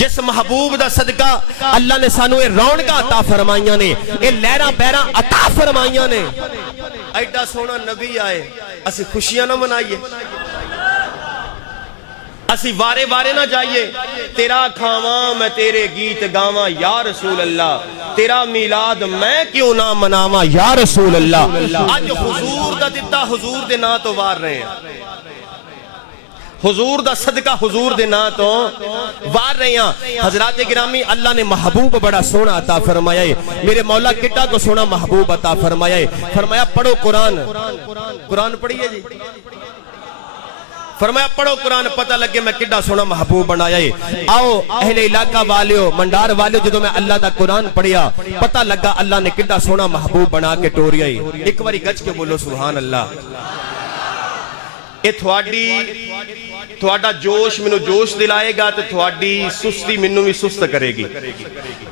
جس محبوب دا صدقہ اللہ نے سانو اے رونقاں عطا فرمائیاں نے، اے لہراں بہراں عطا فرمائیاں نے، ایڈا سونا نبی آئے اسی خوشیاں نہ منائیے، اسی وارے وارے نہ جائیے، تیرا کھاواں میں تیرے گیت گاواں یا رسول اللہ، تیرا میلاد میں کیوں نہ مناواں یا رسول اللہ۔ آج حضور دا دتا حضور دے نا تو وار رہے ہیں، حضور دا صدقہ حضور دے نا تو وار رہے ہیں۔ حضرات گرامی، اللہ نے محبوب بڑا سونا عطا فرمایا ہے، میرے مولا کٹا کو سونا محبوب عطا فرمایا ہے۔ فرمایا پڑھو قرآن، قرآن پڑھیے جی، فرمایا پڑھو قرآن، پتہ لگے میں کڈا سونا محبوب بنایا ہے۔ آؤ اہل علاقہ والیو، منڈار والیو، جدو میں اللہ دا قرآن پڑھیا پتہ لگا اللہ نے کڈا سونا محبوب بنا کے ٹوریا ہے۔ ایک باری گج کے بولو سبحان اللہ۔ اے تھوڑا جوش منو جوش دلائے گا تو تھوڑی سستی منو بھی سست کرے گی،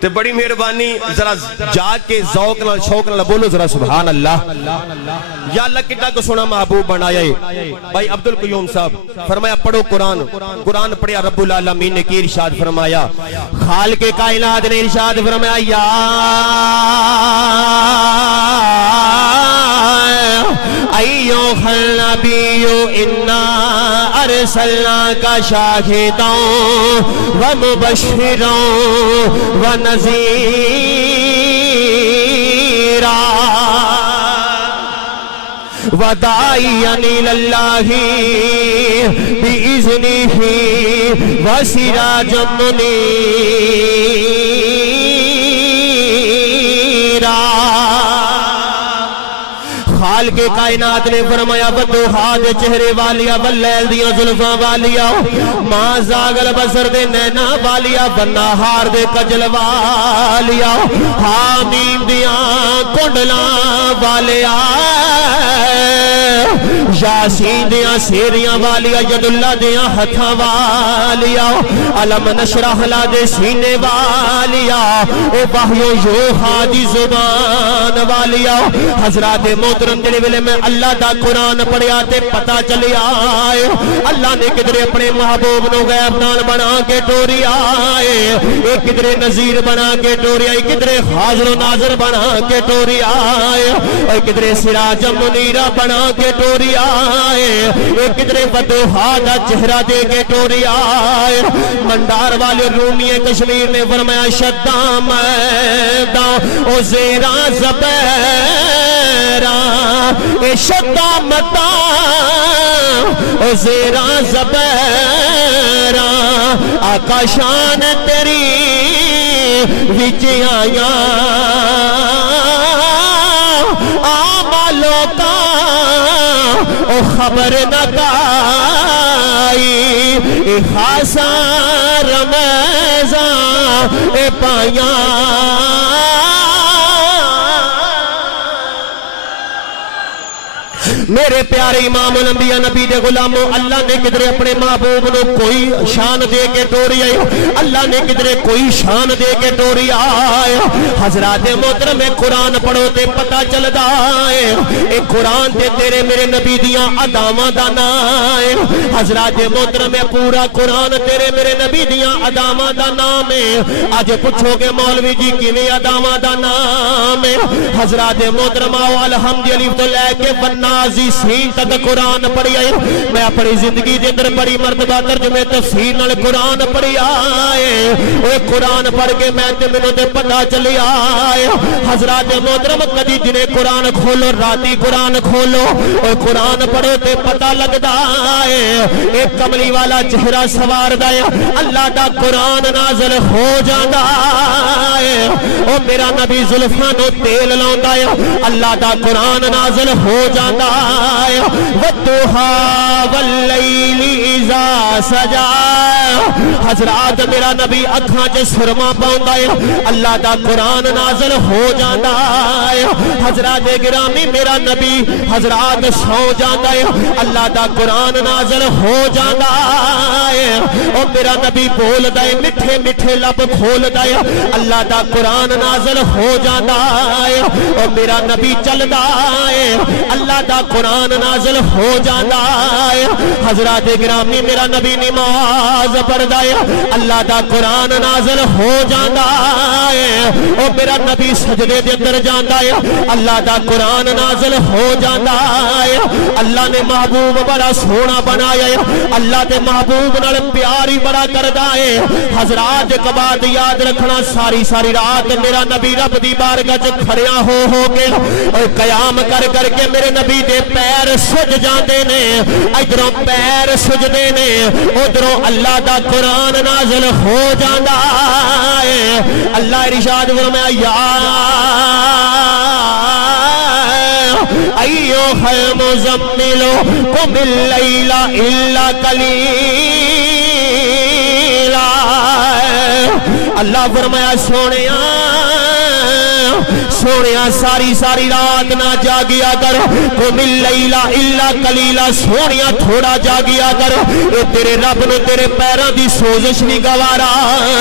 تو بڑی مہربانی ذرا جا کے ذوق نال شوق نال بولو ذرا سبحان اللہ۔ یا اللہ کتنا کو سونا محبوب بنایا ہے۔ بھائی عبدالقیوم صاحب فرمایا پڑھو قرآن، قرآن پڑھیا رب العالمین نے کی ارشاد فرمایا، خالق کائنات نے ارشاد فرمایا یا ایوہ النبی انا ارسلناک شاہدا ومبشرا ونذیرا وداعیا الی اللہ بإذنہ وسراجا منیرا۔ خالق کائنات نے فرمایا بدوحا دے چہرے والیا، واللیل دیاں زلفاں والیا، ما زاغل بصر دے نینا والیا، والنہار دے کجل والیا، حامیم دیاں کنڈلاں والیا، یاسین دیاں سیریاں والیا، ید اللہ دیاں ہتھاں والیا، علم نشرح لا دے سینے والیا، اے وحیو یوحا دی زبان والیا۔ حضرات محترم جڑے ویلے میں اللہ دا قرآن پڑھیا تے پتہ چلی آئے اللہ نے کدھرے اپنے محبوب نو غیب نال بنا کے ٹوری آئے، ایک کدھرے نظیر بنا کے ٹوری آئے، کدھرے حاضر و ناظر بنا کے ٹوری آئے، اور کدھرے سراج منیرہ بنا کے ٹوری آئے، ایک کدھرے ودوحا دا چہرہ دے کے ٹوری آئے۔ منڈار والے رومی کشمیر نے فرمایا شدہ میدہ او زیرہ زبیرہ، اے شدہ متا او زیرہ زبیرہ، آقا شان تیری وچ آیا آمالوں کا او خبر نہ گائی، اے خاصا رمضان اے پایا۔ میرے پیارے امام الانبیاء نبی دے غلاموں، اللہ نے کدھرے اپنے محبوب نو کوئی شان دے کے ٹوری آئے، اللہ نے کدھرے کوئی شان دے کے ٹوری آئے۔ حضرات محترم قرآن پڑھو تے پتہ چل دائے، اے قرآن تے تیرے میرے نبی دیاں ادامہ دا نام ہے۔ حضرات محترم پورا قرآن تیرے میرے نبی دیاں ادامہ دا نام ہے۔ آج پوچھو گے مولوی جی کیویں ادامہ دا نام ہے؟ حضرات محترم الحمد للہ تو لے کے والنازعات سین تک قرآن پڑھی آئے۔ میں اپنی زندگی دے اندر بڑی مرتبہ ترجمے تفسیر نال قرآن پڑھی آئے، اوہ قرآن پڑھ کے میں تے منوں تے پتہ چلی آئے۔ حضرات محترم کدی جنے قرآن کھولو، راتی قرآن کھولو، اوہ قرآن پڑھو تے پتہ لگدا ہے، ایک کملی والا چہرہ سوار دائے، اللہ دا قرآن نازل ہو جاندا ہے۔ او میرا نبی زلفانو تیل لاؤندا ہے، اللہ دا قرآن نازل ہو جاندا ہے۔ والضحا واللیل اذا سجا، حضرات میرا نبی اکھاں چ سرما پاوندا ہے، اللہ دا قرآن نازل ہو جاندا ہے۔ حضرات گرامی میرا نبی حضرات سو جاندا ہے، اللہ دا قرآن نازل ہو جاندا ہے۔ او میرا نبی بولدا ہے، میٹھے میٹھے لب کھولدا ہے، اللہ دا قرآن نازل ہو جاندا ہے۔ او میرا نبی چلدا ہے، اللہ دا قرآن نازل ہو جاندہ ہے حضرات گرامی میرا نبی نماز پڑھدا ہے اللہ دا قرآن نازل ہو جاندہ ہے او میرا نبی سجدے دے اندر جاندہ ہے اللہ دا قرآن نازل ہو جاندہ ہے اللہ نے محبوب بڑا سونا بنایا ہے اللہ دے محبوب نال پیار ہی بڑا کردا ہے حضرات ایک بات یاد رکھنا ساری رات میرا نبی رب دی بارگاہ وچ کھڑیا ہو کے اور قیام کر کے میرے نبی دے پیر سج جاندے نے ادھروں پیر سجدے نے ادھروں اللہ دا قرآن نازل ہو جاندا ہے اللہ ارشاد فرمایا یا ایھا المزمل قم اللیل الا قلیلا اللہ فرمایا سونیا ساری رات نہ جاگیا کر قم اللیل الا قلیلا سونیا تھوڑا جاگیا کر اے تیرے رب نو تیرے پیراں دی سوزش نہیں گوارا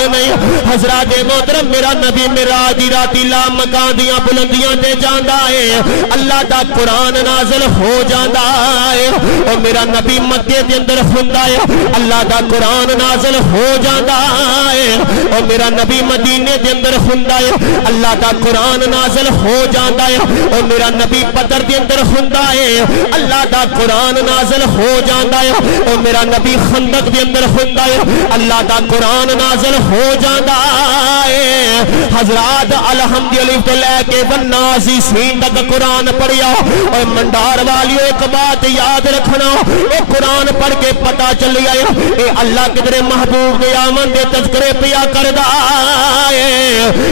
نہیں حضرات محترم میرا نبی معراج دی راتی لا مکان دیاں بلندیاں تے جاندا ہے اللہ دا قرآن نازل ہو جاندا ہے او میرا نبی مکے دے اندر ہوندا ہے اللہ دا قرآن نازل ہو جاندا ہے او میرا نبی مدینے دے اندر ہوندا ہے اللہ دا قرآن نازل ہو جاندا ہے او میرا نبی بدر دے اندر ہوندا ہے اللہ دا قرآن نازل ہو جاندا ہے او میرا نبی خندق دے اندر ہوندا ہے اللہ دا قرآن نازل ہو جاندا ہے حضرات الحمد الف تو لے کے والناس سین تک قرآن پڑھیا اور منڈار والیو ایک بات یاد رکھنا اے قرآن پڑھ کے پتہ چل آیا اے اللہ کدرے محبوب دے آمن دے تذکرے پیا کردا ہے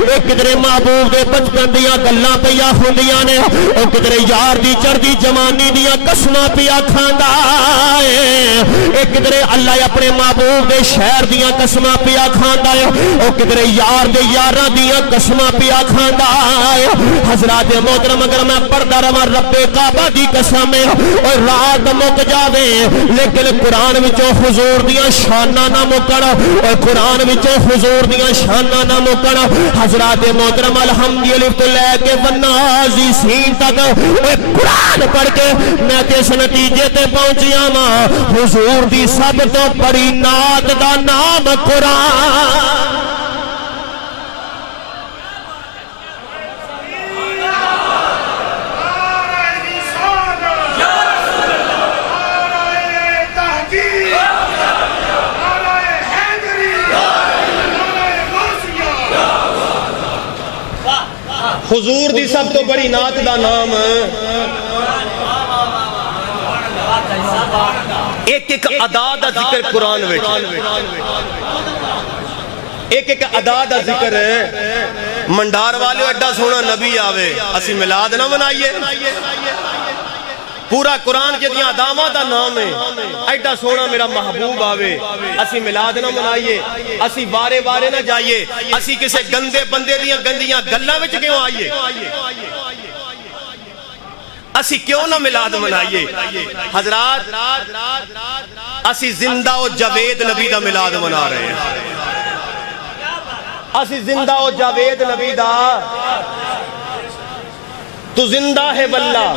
اے کدرے محبوب دے بچپن دیاں گلاں پیا ہوندیاں نے او کدرے یار دی چڑھدی جوانی دیاں قسماں پیا کھاندا ہے اے کدرے اللہ اپنے محبوب دے شہر دیاں قسماں پیا کھاندا ہے او کدرے یار دے یاراں دیاں قسماں پیا کھاندا ہے حضرات محترم اگر میں پڑھدا رہاں رب کعبہ دی قسم اور رات مک جاوے لیکن قرآن وچوں حضور دیاں شاناں نہ مکن اور قرآن وچوں حضور دیاں شاناں نہ مکن حضرات محترم الحمد للہ تو لے کے والناس سین تک قرآن پڑھ کے میں تے اس نتیجے تے پہنچیا ماں حضور دی سب تو بڑی نعت دا نام قرآن حضور دی سب تو بڑی نعت دا نام ایک ادا دا ذکر قرآن وچ ایک ادا دا ذکر منڈار والے ایڈا سونا نبی آوے اسی میلاد نہ منائیے پورا قرآن کے دیاں ادامہ دا نام ہے ایڈا سونا میرا محبوب آوے اسی میلاد نہ منائیے اسی بارے نہ جائیے اسی کسے گندے بندے دیاں گندیاں گلاں وچ کیوں آئیے اسی کیوں نہ میلاد منائیے حضرات اسی زندہ و جاوید نبی دا میلاد منا رہے ہیں اسی زندہ و جاوید نبی دا تو زندہ ہے واللہ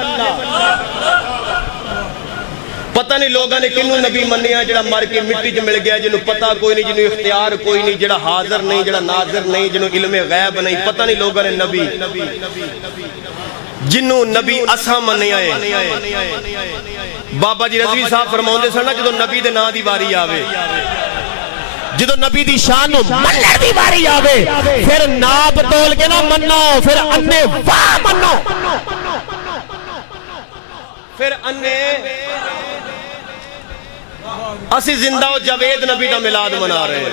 پتہ نہیں لوگاں نے کنوں نبی منیا جڑا مر کے مٹی جو مل گیا جنہوں پتہ کوئی نہیں جنہوں اختیار کوئی نہیں جڑا حاضر نہیں جڑا ناظر نہیں جنہوں علم غیب نہیں پتہ نہیں لوگاں نے نبی جنہوں نبی اساں منیا ہے بابا جی رضوی صاحب فرماؤں دے سرنا جدو نبی دے نا دی باری آوے جدو نبی دی شانو منر دی باری آوے پھر ناب تول کے نہ منو پھر انے واہ منو پھر انے اسی زندہ و جاوید نبی دا میلاد منا رہے ہیں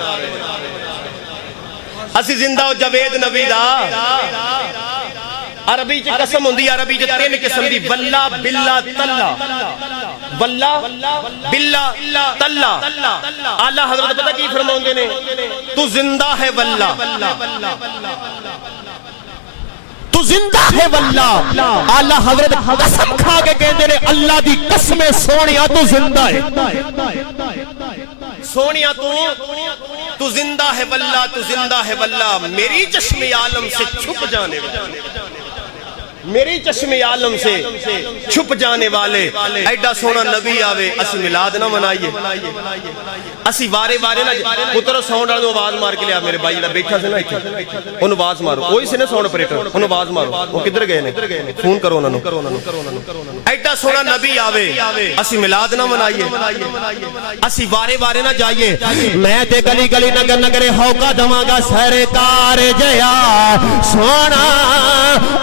اسی زندہ و جاوید نبی دا عربی چ قسم ہوندی عربی چ تین قسم دی واللہ باللہ تلا واللہ باللہ تلا اعلی حضرت پتہ کی فرماؤندے نے تو زندہ ہے واللہ تو زندہ ہے واللہ اعلی حضرت قسم کھا کے کہندے نے اللہ دی قسم سونیا تو زندہ ہے سونیا تو زندہ ہے واللہ تو زندہ ہے واللہ میری چشم عالم سے چھپ جانے والا میری چشم عالم سے چھپ جانے والے ایڈا سونا نبی آوے اسی میلاد نہ منائیے اسی وارے وارے نہ پتر ساؤنڈ والے آواز مار کے لیا میرے بھائی جڑا بیٹھا سے نا ایتھے انہوں آواز مارو کوئی سے نے ساؤنڈ آپریٹر انہوں آواز مارو وہ کدھر گئے نے فون کرو انہوں ایڈا سونا نبی آوے اسی میلاد نہ منائیے اسی وارے وارے نہ جائیے میں تے گلی گلی نگر نگرے ہوگا دماں گا سرکار جیا سونا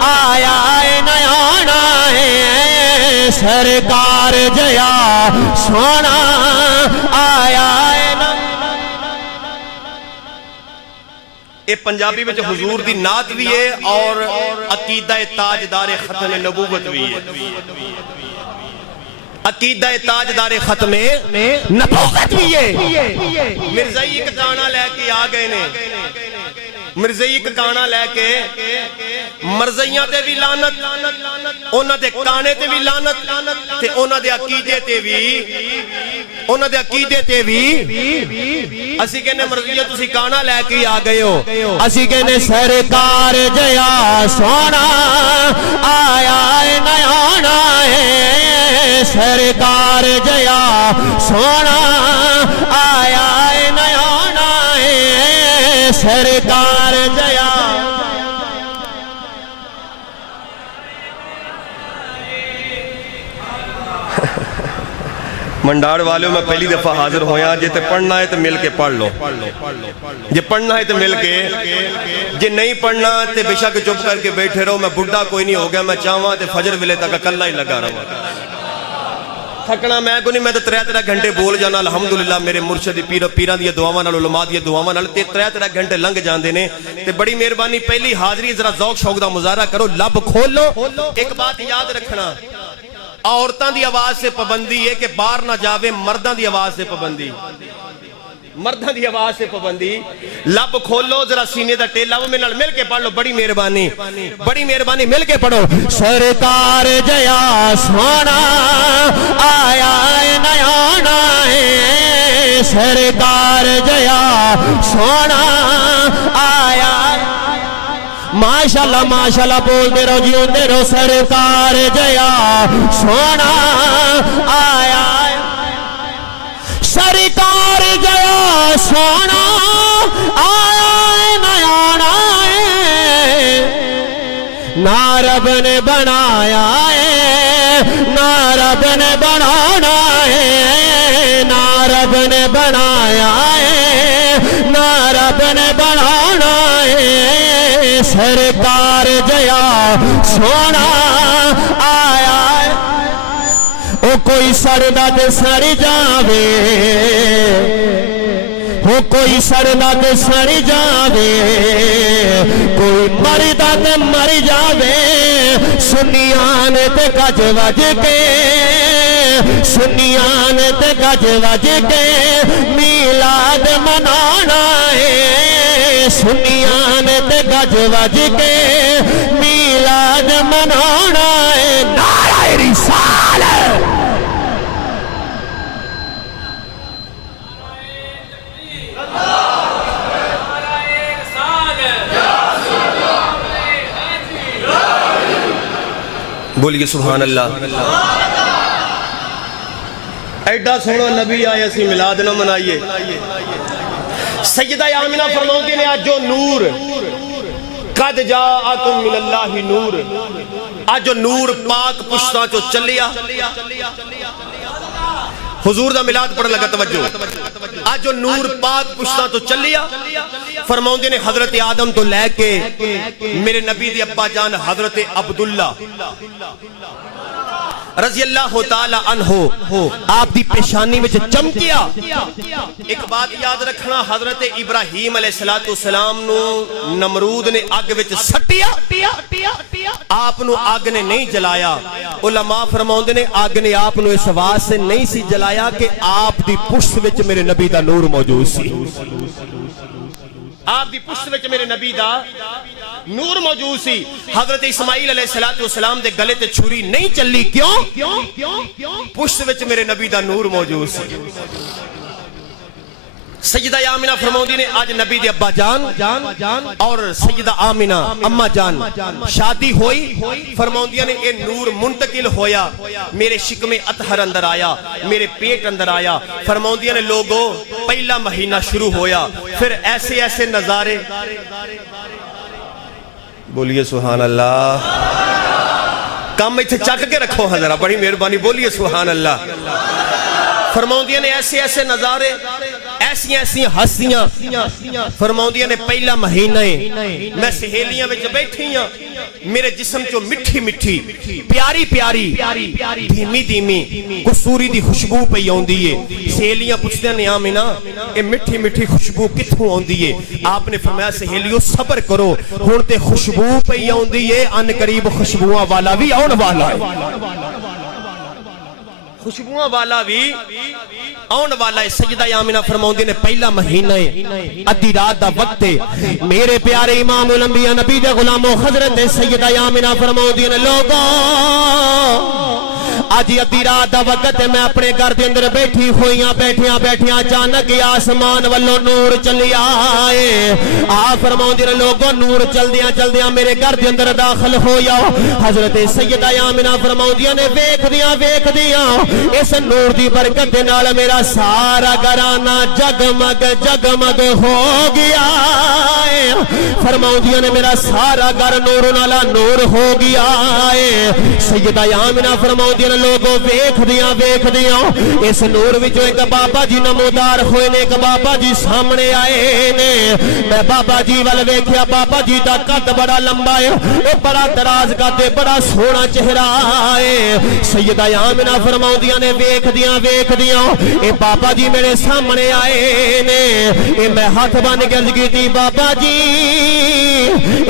آیا نیانا ہے سرکار جیا سونا آیا یہ پنجابی میں حضور دی نعت بھی ہے اور عقیدہ تاجدار ختم نبوت بھی ہے عقیدہ تاجدار ختم نبوت بھی ہے مرزائی ایک گانا لے کے آ گئے نے مرزائی ایک گانا لے کے مرزائیاں تے بھی لعنت انہاں دے کانے تے بھی لعنت تے انہاں دے عقیدے تے بھی اسی کہنے مرزائیاں تسی گانا لے کے آ گئے ہو اسی کہنے سرکار جیا سونا آیا نیانا ہے سرکار جیا سونا آیا نیانا ہے سرکار جیا منڈاڑ والوں میں پہلی دفعہ حاضر ہویا جے تے پڑھنا ہے تو مل کے پڑھ لو جے پڑھنا ہے تو مل کے جے نہیں پڑھنا تے بے شک چپ کر کے بیٹھے رہو میں بڑھا کوئی نہیں ہو گیا میں چاہواں تے فجر ویلے تک اکلا ہی لگا رہا تھکنا میں کو نہیں میں تو 3 گھنٹے بول جانا الحمدللہ میرے مرشد پیران دی دعاواں نال علماء دی دعاواں نال تے 3 گھنٹے لنگ جاندے نے تے بڑی مہربانی پہلی حاضری ذرا ذوق شوق دا مظاہرہ کرو لب کھولو ایک بات یاد رکھنا عورتاں دی آواز سے پابندی ہے کہ باہر نہ جاوے مرداں دی آواز سے پابندی مرداں دی آواز سے پابندی لب کھولو ذرا سینے دا ٹیلا وہ میرے نال مل کے پڑھ لو بڑی مہربانی مل کے پڑھو سرکار جیا سونا آیا نیانا ہے سرکار جیا سونا آیا ماشاءاللہ بولتے رہو جیوندے رہو سرکار جیا سونا آیا سرکار جیا سونا آیا نیانا ہے نہ رب نے بنایا ہے نہ رب نے بنانا ہے نہ رب نے بنایا ہے نہ رب نے بنانا ہے سرکار جیا سونا آیا او کوئی سڑدا تے سڑ جاوے ہو کوئی سڑدا تے سڑ جاوے کوئی مردا تے مر جاوے سنیاں تے گج وج کے سنیاں تے گج وج کے میلاد منانا ہے سنیاں تے گج وج کے میلاد منانا ہے نعرہ رسالت بولیے سبحان اللہ ایڈا سونا نبی آیا سی میلاد نہ منائیے سیدہ آمنہ فرماؤں نے آج جو نور قد جاءکم من اللہ نور آج جو نور پاک پشتاں چو چلیا حضور دا میلاد پڑھ لگا توجہ آج جو نور پاک پشتاں تو چلیا فرماؤں نے حضرت آدم تو لے کے میرے نبی دی ابا جان حضرت عبداللہ رضی اللہ تعالی عنہ آپ دی پیشانی میں چمکیا ایک بات یاد رکھنا حضرت ابراہیم علیہ السلام نو نمرود نے آگ وچ سٹیا آپ نو آگ نے نہیں جلایا علماء فرماؤں نے آگ نے آپ نو اس آواز سے نہیں سی جلایا کہ آپ دی پشت وچ میرے نبی دا نور موجود سی آپ دی پشت وچ میرے نبی دا نور موجود سی حضرت اسماعیل علیہ السلام دے گلے تے چھری نہیں چلی کیوں پشت وچ میرے نبی دا نور موجود سی سیدہ آمینہ فرماؤندی نے آج نبی دے ابا جان اور سیدہ آمینہ اما جان شادی ہوئی، فرماؤندیاں نے اے نور منتقل ہویا، میرے شکم اطہر اندر آیا، میرے پیٹ اندر آیا۔ فرماؤندیاں نے لوگوں پہلا مہینہ شروع ہویا، پھر ایسے ایسے نظارے، بولیے سبحان اللہ، کام میں چک کے رکھو حضرہ، بڑی مہربانی، بولیے سبحان اللہ۔ فرماؤندیاں نے ایسے ایسے نظارے، ایسی ایسی ہستیاں، فرماؤندیاں نے پہلا مہینہ میں سہیلیاں میں جب بیٹھی ہیں، میرے جسم جو مٹھی مٹھی پیاری پیاری دھیمی دھیمی قصوری دی خوشبو پہ آوندی ہے۔ سہیلیاں پوچھتے ہیں آمینہ اے مٹھی مٹھی خوشبو کتھوں آوندی ہے؟ آپ نے فرمایا سہیلیوں صبر کرو، ہن تے خوشبو پہ آوندی ہے، ان قریب خوشبوواں والا بھی آن والا ہے، خوشبوواں والا بھی آن والا ہے۔ سیدہ آمینہ فرماؤندی نے پہلا مہینہ ہے، ادھی رات دا وقت ہے، میرے پیارے امام الانبیاء نبی دے غلاموں حضرت سیدہ آمینہ فرماؤندی نے لوگوں آج ادھی رات دا وقت ہے، میں اپنے گھر دے اندر بیٹھی ہوئیاں بیٹھیاں اچانک آسمان والو نور چلی آئے۔ آپ فرماؤندی نے لوگوں نور چلدیاں میرے گھر دے اندر داخل ہویا۔ حضرت سیدہ آمینہ فرماؤندیاں نے ویکھ دیاں اس نور دی برکت دے نال میرا سارا گھرانہ جگمگ ہو گیا ہے۔ فرماؤندیاں نے میرا سارا گھر نور نالا نور ہو گیا ہے۔ سیدہ آمینہ فرماؤندیاں نے لوگوں ویکھ دیاں اس نور وچوں ایک بابا جی نمودار ہوئے نے، ایک بابا جی سامنے آئے نے۔ میں بابا جی وال ویکھیا، بابا جی دا قد بڑا لمبا ہے، اے بڑا دراز قد، بڑا سونا چہرہ ہے۔ سیدہ آمینہ فرماؤندیاں نے ویکھ دیاں اے بابا جی میرے سامنے آئے نے۔ اے میں ہاتھ بن کے عرض کیتی بابا جی،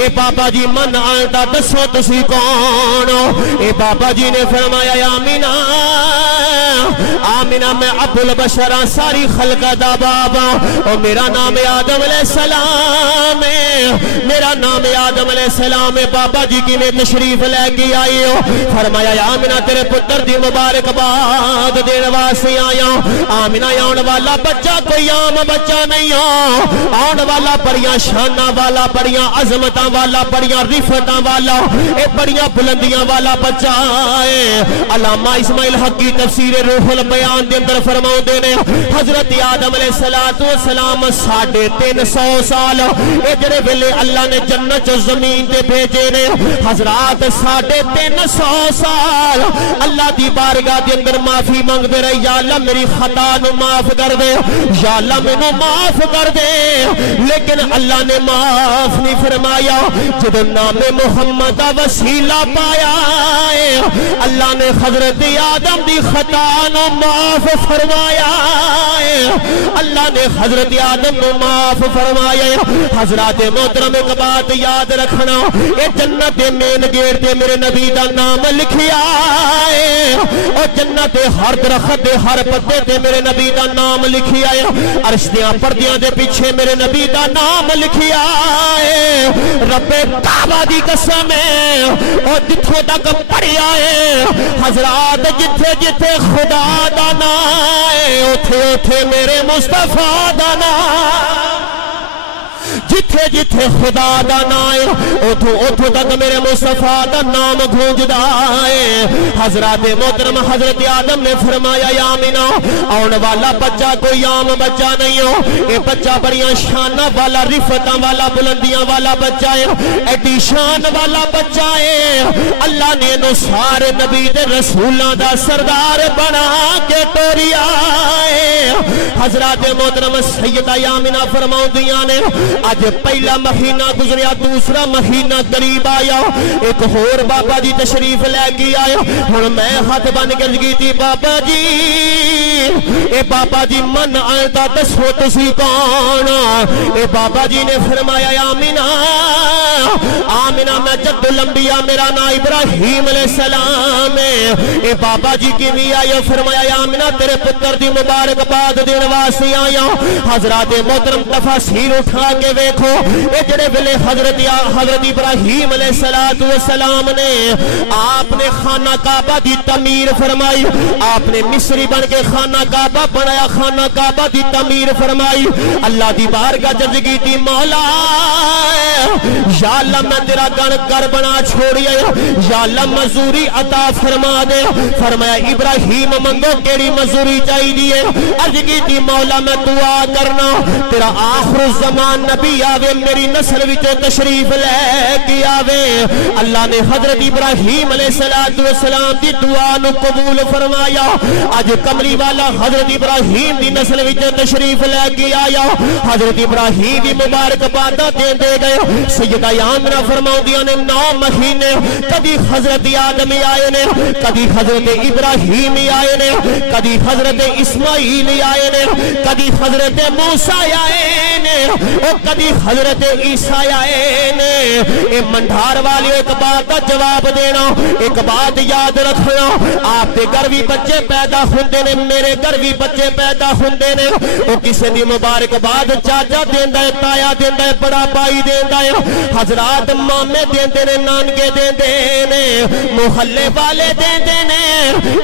اے بابا جی من آتا دسو تسی کون؟ اے بابا جی نے فرمایا آمینہ میں ابو البشر ساری خلقہ دا بابا، اور میرا نام آدم علیہ السلام ہے، میرا نام آدم علیہ السلام ہے۔ بابا جی کی میں تشریف لے کے آئی ہو، فرمایا آمینہ تیرے پتر دی مبارکباد دین واسطے آیا۔ آمینہ آن والا بچہ کوئی عام بچہ نہیں ہو، آن والا بڑیاں شاناں والا، بڑیاں عظمتاں والا، بڑیاں رفتاں والا، اے بڑیاں بلندیاں والا بچہ ہے۔ علامہ اسماعیل حق کی تفسیر روح البیان دے اندر فرماؤندے نے حضرت آدم علیہ السلام 350 سال اے جڑے ویلے اللہ نے جنت و زمین تے بھیجے نے، حضرات 350 سال اللہ دی بارگاہ دے اندر معافی مانگدے رہے، یا اللہ میری خطا نو معاف کر دے، یا اللہ مینوں معاف کر دے، لیکن اللہ نے معاف نہیں فرمایا۔ جب نام محمد دا وسیلہ پایا ہے، اللہ نے حضرت آدم دی خطا نو معاف فرمایا ہے، اللہ نے حضرت آدم نو معاف فرمایا ہے۔ حضرات محترم ایک بات یاد رکھنا، اے جنت دے مین گیٹ تے میرے نبی دا نام لکھیا ہے، اور جنت دے ہر درخت دے ہر پتے تے میرے نبی دا نام لکھیا ہے، عرش دیاں پردیاں دے پیچھے میرے نبی دا نام لکھیا ہے۔ رب کعبہ دی قسم ہے، اور جتھوں تک پڑھیا ہے حضرات، جتھے جتھے خدا دا نام ہے اوتھے اوتھے میرے مصطفیٰ دا نام، جتھے جتھے خدا دا نام ہے اوتھوں تک میرے مصطفیٰ دا نام گونجدا ہے۔ حضرات محترم حضرت آدم نے فرمایا آمینہ آن والا بچہ کوئی عام بچہ نہیں ہو، اے بچہ بڑیاں شاناں والا، رفتاں والا، بلندیاں والا بچہ ہے، ایڈی شان والا بچہ ہے۔ اللہ نے انہوں سارے نبی دے رسولاں دا سردار بنا کے ٹوریا ہے۔ حضرات محترم سیدہ آمینہ فرماؤندیاں نے آج پہلا مہینہ گزریا، دوسرا مہینہ قریب آیا، ایک اور بابا جی تشریف لے کے آیا۔ ہن میں ہاتھ بن کے کیتی بابا جی، اے بابا جی من آتا دسو تسی کون؟ اے بابا جی نے فرمایا آمینہ آمینہ میں جد الانبیاء میرا نا ابراہیم علیہ السلام اے بابا جی کی بھی آئے فرمایا آمینہ تیرے پتر دی مبارک باد دین واسی آیا حضرات محترم تفاسیر اٹھا کے ویکھو اے جڑے ویلے حضرت ابراہیم علیہ السلام نے آپ نے خانہ کعبہ دی تعمیر فرمائی آپ نے مصری بن کے خانہ کعبہ بنایا خانہ کعبہ دی تعمیر فرمائی اللہ دی بارگاہ جج کی تھی مولا یا اللہ میں تیرا گھر بنا چھوڑیا یا اللہ مزوری عطا فرما دے فرمایا ابراہیم منگو کیڑی مزوری چاہی دیئے عرض کی تھی مولا میں دعا کرنا تیرا آخر الزمان نبی آوے میری نسل وچوں تشریف لے کے آوے اللہ نے حضرت ابراہیم علیہ السلام دی دعا نو قبول فرمایا آج کملی والا حضرت ابراہیم دی نسل وچوں تشریف لے کے آیا حضرت ابراہیم دی مبارک باتاں دے دے گئے سیدہ آمنہ فرماؤندیاں نے 9 مہینے کبھی حضرت آدم آئے نے کبھی حضرت ابراہیم آئے نے کبھی حضرت اسماعیل آئے نے کبھی حضرت موسیٰ آئے نے اور کبھی حضرت عیسیٰ آئے نے اے مندھار والے ایک بات کا جواب دینا ایک بات یاد رکھنا آپ کے گھر بھی بچے پیدا ہوندے نے میرے گھر بھی بچے پیدا ہوندے نے وہ کسی دی مبارک باد چاچا دیندہ ہے تایا دیندہ ہے بڑا بائی دیندہ ہے حضرات مامے دیندے نے نانگے دیندے نے محلے والے دیندے نے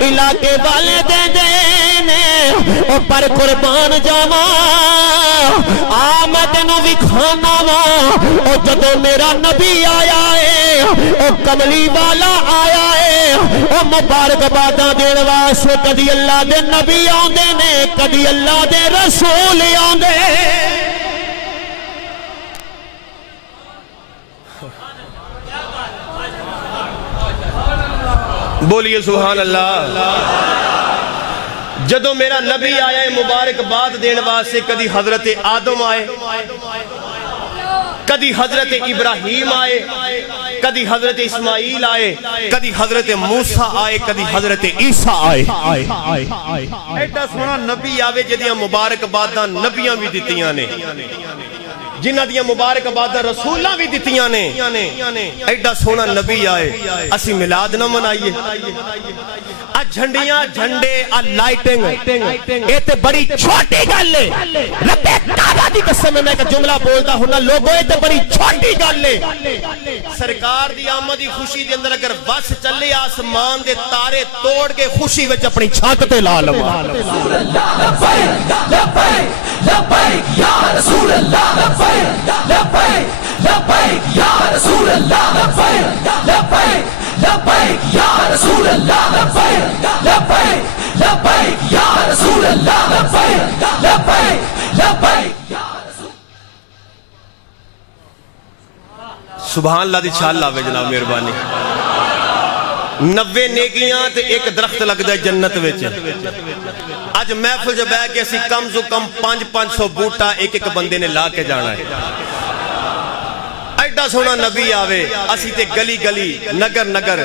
علاقے والے دیندے نے اور پر قربان جاواں آمد نو بھی کھانا وا اور جدو میرا نبی آیا ہے اور کملی والا آیا ہے اور مبارک باتاں دین واسطے کدی اللہ دے نبی آندے نے کدی اللہ دے رسول آندے بولیے سبحان اللہ جدو میرا نبی آیا ہے مبارک بات دین واسطے کدی حضرت آدم آئے کدی حضرت ابراہیم آئے کدی حضرت اسماعیل آئے کدی حضرت موسیٰ آئے کدی حضرت عیسیٰ آئے ایڈا سونا نبی آوے جدیاں مبارک باتاں نبیاں بھی دیتیاں نے جنہ دیاں مبارک باتاں رسولہ بھی دیتیاں نے ایڈا سونا نبی آئے اسی میلاد نہ منائیے جھنڈیاں جھنڈے لائٹنگ یہ تے بڑی چھوٹی گل ہے رب کعبہ دی قسم میں ایک جملہ بولتا ہوں لوگوں یہ تے بڑی چھوٹی گل ہے سرکار دی آمدی خوشی دے اندر اگر بس چلے آسمان دے تارے توڑ کے خوشی وچ اپنی چھت تے لا لواں رسول اللہ لبیک لبیک لبیک یا رسول اللہ لبیک لبیک لبیک یا رسول اللہ لبیک لبیک لبیک یا رسول اللہ لبیک لبیک لبیک یا رسول اللہ لبیک لبیک لبیک یا رسول سبحان اللہ دی چھال لاوے جناب مہربانی 90 نیکیاں تے ایک درخت لگ دے جنت وچ اج محفل جو بہ کے اسی کم سے کم 500 بوٹا ایک بندے نے لا کے جانا ہے ایڈا سونا نبی آوے اسی تے گلی گلی نگر نگر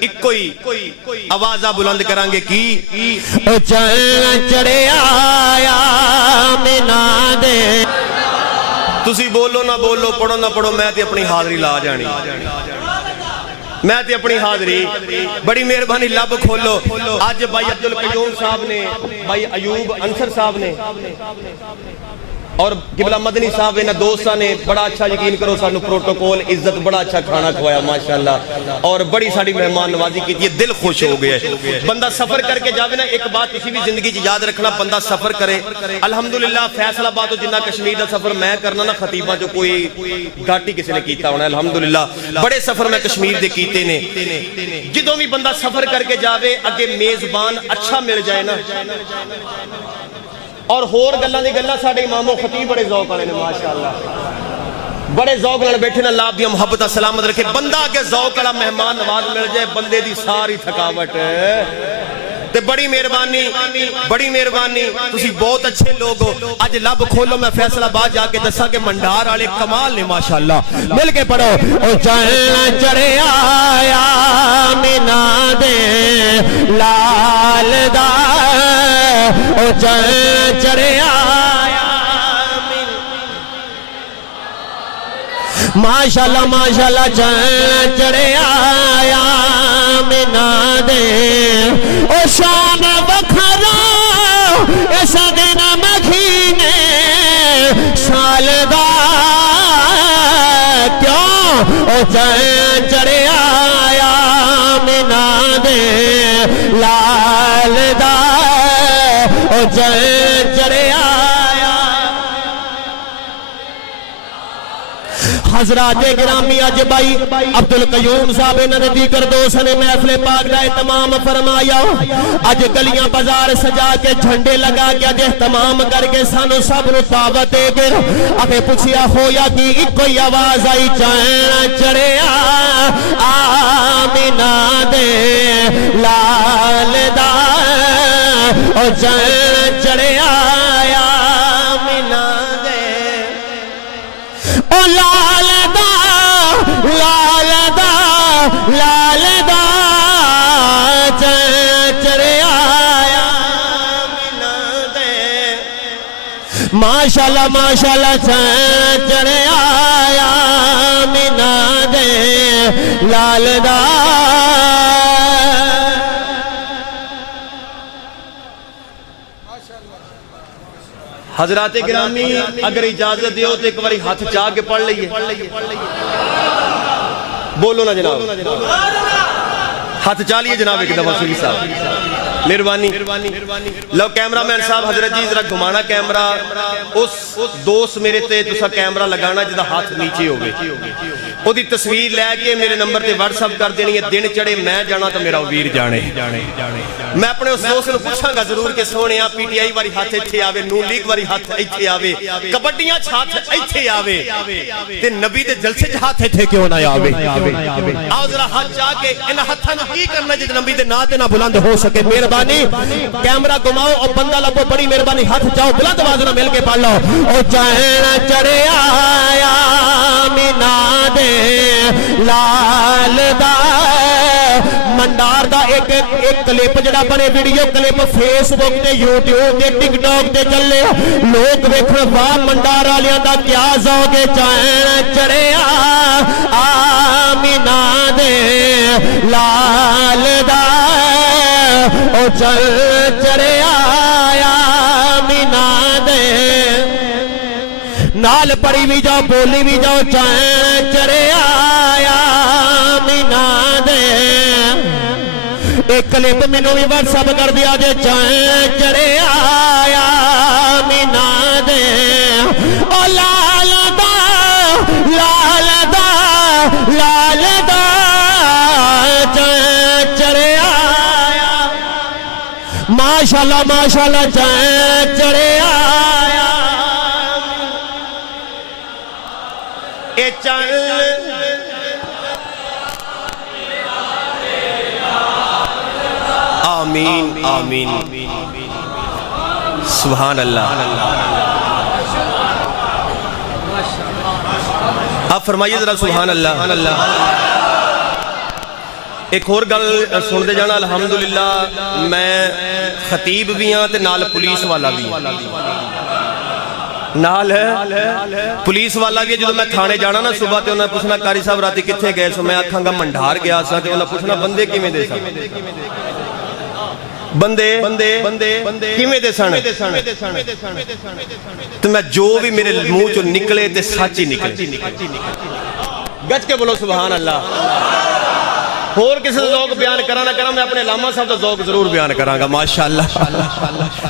ایک کوئی آوازہ بلند کرانگے کی چڑے آیا منا دے تسی بولو نہ بولو پڑھو نہ پڑھو میں تے اپنی حاضری لا جانی میں تے اپنی حاضری بڑی مہربانی لب کھولو آج بھائی عبدالقیوم صاحب نے بھائی ایوب انصر صاحب نے اور قبلہ مدنی صاحب انہاں دوستاں نے بڑا اچھا یقین کرو سانو پروٹوکول عزت بڑا اچھا کھانا کھوایا ماشاءاللہ اور بڑی ساڑی مہمان نوازی کی تھی دل خوش ہو گیا ہے بندہ سفر کر کے جاوے نا ایک بات کسی بھی زندگی جی یاد رکھنا بندہ سفر کرے الحمدللہ فیصلہ بات ہو جنہ کشمیر دا سفر میں کرنا نا خطیبہ جو کوئی گھاٹی کسی نے کیتا ہونا الحمدللہ بڑے سفر میں کشمیر دے کیتے نے جدوں بھی بندہ سفر کر کے جاوے اگے میزبان اچھا مل جائے نا اور ہور گلہ دی گلہ ساڑے امام و خطیب بڑے ذوق آنے ماشاءاللہ بڑے ذوق آنے بیٹھے نا اللہ دیا محبت سلامت رکھے بندہ کے ذوق آنے مہمان نواز مل جائے بندے دی ساری تھکاوٹ تے بڑی مہربانی تسی بہت اچھے لوگ ہو آج لب کھولو میں فیصل آباد جا کے دسا کہ منڈار والے کمال نے ماشاءاللہ مل کے پڑھو او چل چڑے آیا منا دے لال دا او چل چڑے آیا ماشاءاللہ چین چڑھے آیا آمینہ دے او شان وکھرا ایسا دن مکھینے سال دا کیوں او چین چڑھے آیا آمینہ دے لال دا او چین چڑھے آیا حضرات گرامی اج بھائی عبدالقیوم صاحب انہوں نے دیگر دوست نے محفل پاک دا اہتمام فرمایا اج گلیاں بازار سجا کے جھنڈے لگا کے اج اہتمام کر کے سانو سب نو دعوت دے گر اگے پوچھیا ہویا کہ ایک کوئی آواز آئی چین چڑھیا آمینہ دے لال دا او چین چڑھیا آمینہ دے او لال دا لال دا لال دا چین چڑھیا آمینہ دے ماشاءاللہ چین چڑھیا آمینہ دے لال دا حضرات گرامی اگر اجازت دیو تو ایک باری ہاتھ چاہ کے پڑھ لئیے بولو نا جناب ہاتھ چاہ لیے جناب ایک دفعہ سوری صاحب مہربانی لو کیمرہ مین صاحب حضرت جی ذرا گھمانا کیمرہ اس دوست میرے تے تسا کیمرہ لگانا جدا ہاتھ نیچے ہوگے وہ دی تصویر لے کے میرے نمبر تے واٹس اپ کر دینی ہے دن چڑھے میں جانا تو میرا ویر جانے میں اپنے اس دوست نے پوچھاں گا ضرور کہ سونے آپ پی ٹی آئی واری ہاتھ ایتھے آوے نون لیگ واری ہاتھ ایتھے آوے کبڈیاں ہاتھ ایتھے آوے تے نبی دے جلسے ہاتھ ایتھے کیوں نہ آوے آؤ ذرا ہاتھ چاہ کے ان ہاتھاں نو کی کرنا جے نبی دے نا تے نہ بلند ہو سکے مہربانی کیمرہ گھماؤ اور بندہ لبو بڑی مہربانی ہاتھ چاہو بلند آواز نہ مل کے پڑھ لو او چین چڑھے آیا آمینہ دے لال دا منڈار دا ایک کلپ جڑا بنے ویڈیو کلپ فیس بک تے یوٹیوب تے ٹک ٹاک تے چلے لوگ ویکھن واہ منڈار والیاں دا کیا ذوق ہے چین چڑھے آمینہ دے لال دا او چل چڑھے آیا آمینہ دے نال پڑی بھی جاؤ بولی بھی جاؤ چین چڑھے آیا آمینہ دے ایک کلپ میں بھی واٹس اپ کر دیا جے چین چڑھے آیا آمینہ دے او لال دا لال دا لال دا چین چڑھے آیا ماشاءاللہ چین چڑھے آیا اے چین آمین آمین سبحان اللہ آپ فرمائیے ذرا سبحان اللہ ایک اور گل سن دے جانا الحمدللہ میں خطیب بھی ہاں تے نال پولیس والا بھی نال ہے پولیس والا بھی ہے جدو میں تھانے جانا نا صبح تے انہوں نے پوچھنا قاری صاحب راتی کتھے گئے سو میں آکھاں گا منڈھار گیا سا تے انہوں نے پوچھنا بندے کیویں دے سن بندے کیویں دے سن تو میں جو بھی میرے منہ چوں نکلے تے سچ ہی نکلے گج کے بولو سبحان اللہ اور کسی ذوق بیان کرا نہ کرا میں اپنے علامہ صاحب دا ذوق ضرور بیان کراں گا ماشاءاللہ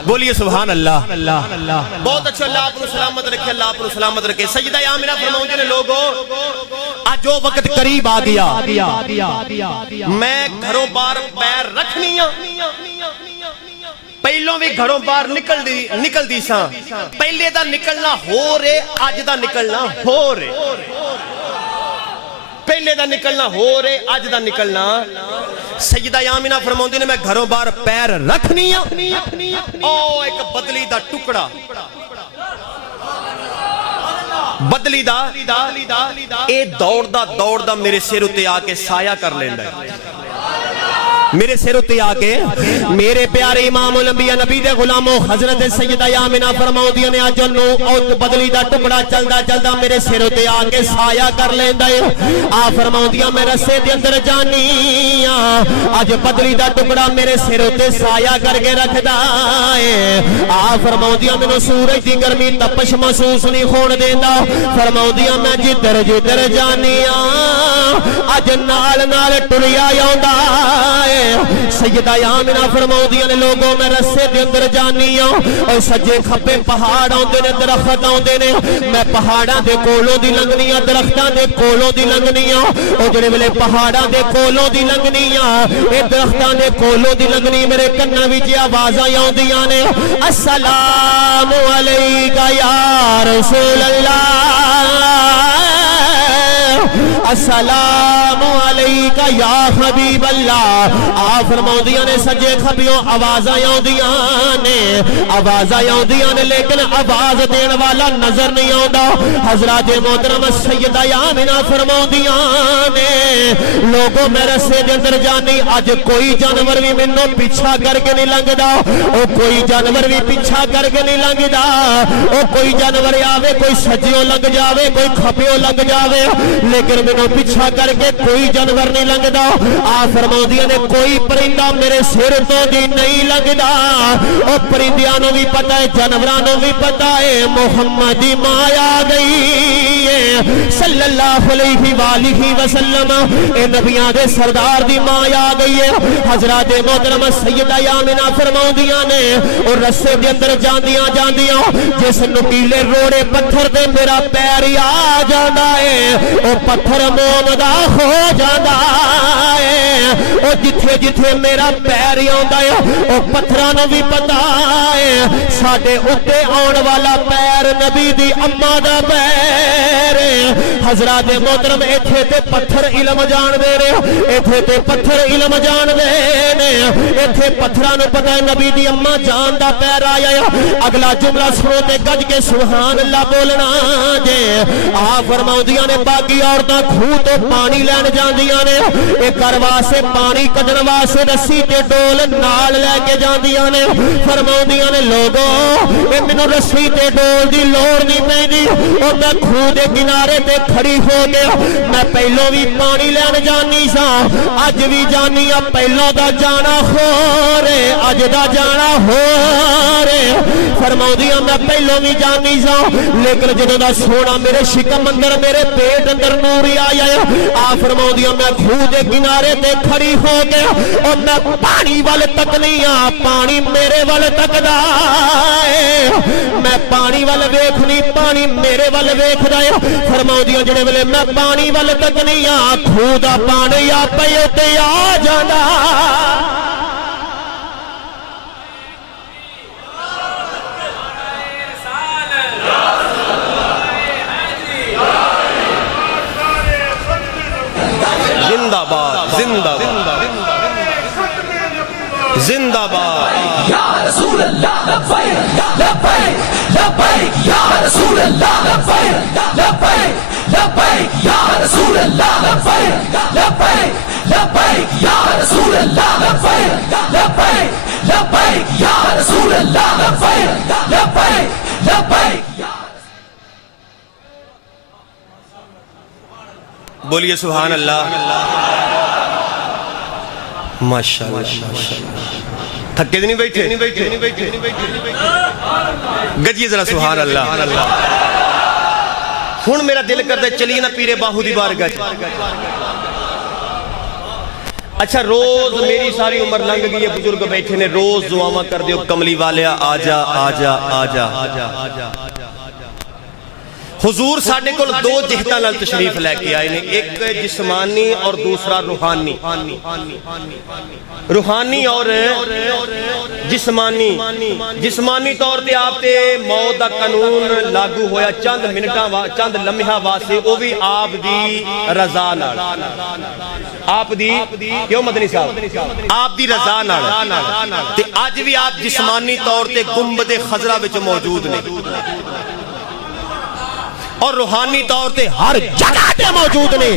بولیے سبحان اللہ بہت اچھا اللہ آپ کو سلامت رکھے اللہ آپ کو سلامت رکھے سجدہ آمنہ فرماؤں جنہیں لوگوں آج جو وقت قریب آ گیا میں گھروں بار پیر رکھنیاں پہلوں بھی گھروں بار نکل دی ساں پہلے دا نکلنا ہو رہے آج دا نکلنا ہو رہے پہلے دا نکلنا ہو رہے آج دا نکلنا سیدہ آمنہ فرماؤندی نے میں گھروں بار پیر رکھنیاں او ایک بدلی دا ٹکڑا بدلی دا اے دوڑ دا میرے سر اتے آ کے سایہ کر لیندہ ہے میرے سر اتے آ کے میرے پیارے امام الانبیاء نبی دے غلاموں حضرت سیدہ آمنہ فرماؤندیاں نے اج نو اوت بدلی دا ٹکڑا چلدا چلدا میرے سر اتے آ کے سایہ کر لیندا ہے آ فرماؤندیاں میں رسے دے اندر جانی اج بدلی دا ٹکڑا میرے سر اتے سایہ کر کے رکھدا ہے آ فرماؤندیاں مینوں سورج دی گرمی تپش محسوس نہیں ہون دیندا فرماؤندیاں میں جدھر جدھر جانی اج نال نال ٹریا آوندا سیدہ آمنہ فرماؤندیاں نے لوگوں میں رسے دے اندر جانی اور سجے کھپے پہاڑ آندے نے درخت آندے نے میں پہاڑاں دے کولوں دی لنگنیاں درختاں دے کولوں دی لنگنیاں او جڑے ویلے پہاڑاں دے کولوں دی لنگنیاں اے درختاں دے کولوں دی لنگنی میرے کناں وچ آوازاں آوندیاں نے السلام علیکہ یا رسول اللہ السلام علیکہ یا حبیب اللہ آ فرماؤندیاں نے سجے کھبیوں آوازاں آوندیاں نے لیکن آواز دین والا نظر نہیں آوندا حضرات محترم سیدہ آمنہ فرماؤندیاں نے لوگوں میں رسے دے اندر جانی اج کوئی جانور بھی مینوں پیچھا کر کے نہیں لنگدا او کوئی جانور بھی پیچھا کر کے نہیں لنگدا او کوئی جانور آوے کوئی سجیوں لنگ جاوے کوئی کھپیوں لنگ جاوے لیکن مینوں پیچھا کر کے کوئی جانور نہیں لنگدا آ فرماؤندیاں نے کوئی پرندہ میرے سر تو دی نہیں لنگدا او پرندیاں نوں بھی پتہ ہے جانوراں نوں بھی پتہ ہے محمد دی ماں آ گئی ہے صلی اللہ علیہ وآلہ وسلم اے نبیاں دے سردار دی ماں آ گئی ہے حضرات محترم سیدہ آمنہ فرماؤندیاں نے اور رسے دے اندر جاندیاں جاندیاں جس نکیلے روڑے پتھر دے میرا پیر آ جاندا ہے او پتھر مومدا ہو جاندا ہے او جتھے جتھے میرا پیر آوندا ہے او پتھراں نوں بھی پتہ ہے ساڈے اوتے آਉਣ والا پیر نبی دی اماں دا پیر حضرات محترم ایتھے تے پتھر علم جان دے رہے ایتھے تے پتھر علم جان دے نے ایتھے پتھراں نوں پتہ ہے نبی دی اماں جان دا پیر آیا ہے اگلا جملہ سنو تے گج کے سبحان اللہ بولنا جے آ فرماؤندیاں نے باقی عورتاں کھوہ تو پانی لین جاندیاں نے اے گھر واسطے پانی کڈن واسطے رسی تے ڈول نال لے کے جاندیاں نے فرماؤندیاں نے لوگوں اے مینوں رسی تے ڈول دی لوڑ نہیں پیندی او میں کھوہ دے کنارے تے کھڑی ہو گیا میں پہلو بھی پانی لین جانی سا اج بھی جانی پہلو دا جانا ہو رے اج دا جانا ہو رے فرماؤندیاں میں پہلو بھی جانی سا لیکن جدوں دا سونا میرے شکم اندر میرے پیٹ اندر نور آیا آ فرماؤندیاں میں کھوہ دے کنارے تے کھڑی ہو گیا اور میں پانی وال تک نہیں پانی میرے وال تکدا ہے میں پانی وال ویکھنی پانی میرے وال ویکھدا ہے فرماؤندیاں جڑے ویلے میں پانی وال تک نہیں کھوہ دا پانی آپے تے آ جاندا زندہ باد زندہ زندہ باد یا رسول اللہ لبیک لبیک لبیک یا رسول اللہ لبیک لبیک لبیک یا رسول اللہ لبیک لبیک لبیک یا رسول اللہ لبیک لبیک لبیک یا رسول اللہ لبیک لبیک لبیک بولیے سبحان اللہ ماشاءاللہ تھکے نہیں بیٹھے گجیے ذرا سبحان اللہ ہن میرا دل کرتا ہے چلیے نا پیرے باہو دی بارگاہ اچھا روز میری ساری عمر لنگ گئی ہے بزرگ بیٹھے نے روز دعاواں کر دیو کملی والیا آجا آجا آجا حضور ساڑھے کل دو جہتاں نال تشریف لے کے آئے نے ایک جسمانی اور دوسرا روحانی روحانی اور جسمانی طور تے آپ تے موت دا قانون لاگو ہویا چند منٹاں چند لمحہ واسطے وہ بھی آپ دی رضا نال آپ دی کیوں مدنی صاحب آپ دی رضا نال تے آج بھی آپ جسمانی طور تے گنبد خضرا وچ موجود نے اور روحانی طور تے ہر جگہ تے موجود نے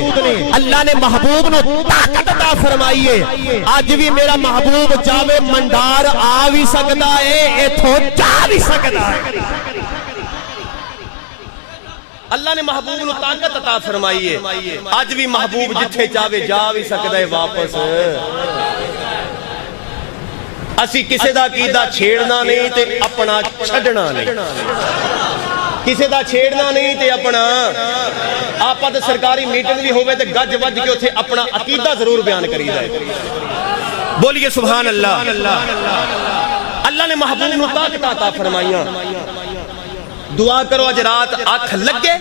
اللہ نے محبوب نو طاقت عطا فرمائی ہے اج بھی میرا محبوب جاوے منڈار آ بھی سکدا ہے ایتھوں جا بھی سکدا ہے اللہ نے محبوب نو طاقت عطا فرمائی ہے اج بھی محبوب جتھے چاہے جا بھی سکدا ہے واپس اسی کسے دا عقیدہ چھیڑنا نہیں تے اپنا چھڈنا نہیں کسے دا چھیڑنا نہیں تے اپنا آپا تے سرکاری میٹنگ بھی ہوئے تے گج وج کے اتھے اپنا عقیدہ ضرور بیان کری جائے بولیے سبحان اللہ اللہ نے محبوب نو طاقت عطا فرمائیاں دعا کرو اج رات آنکھ لگے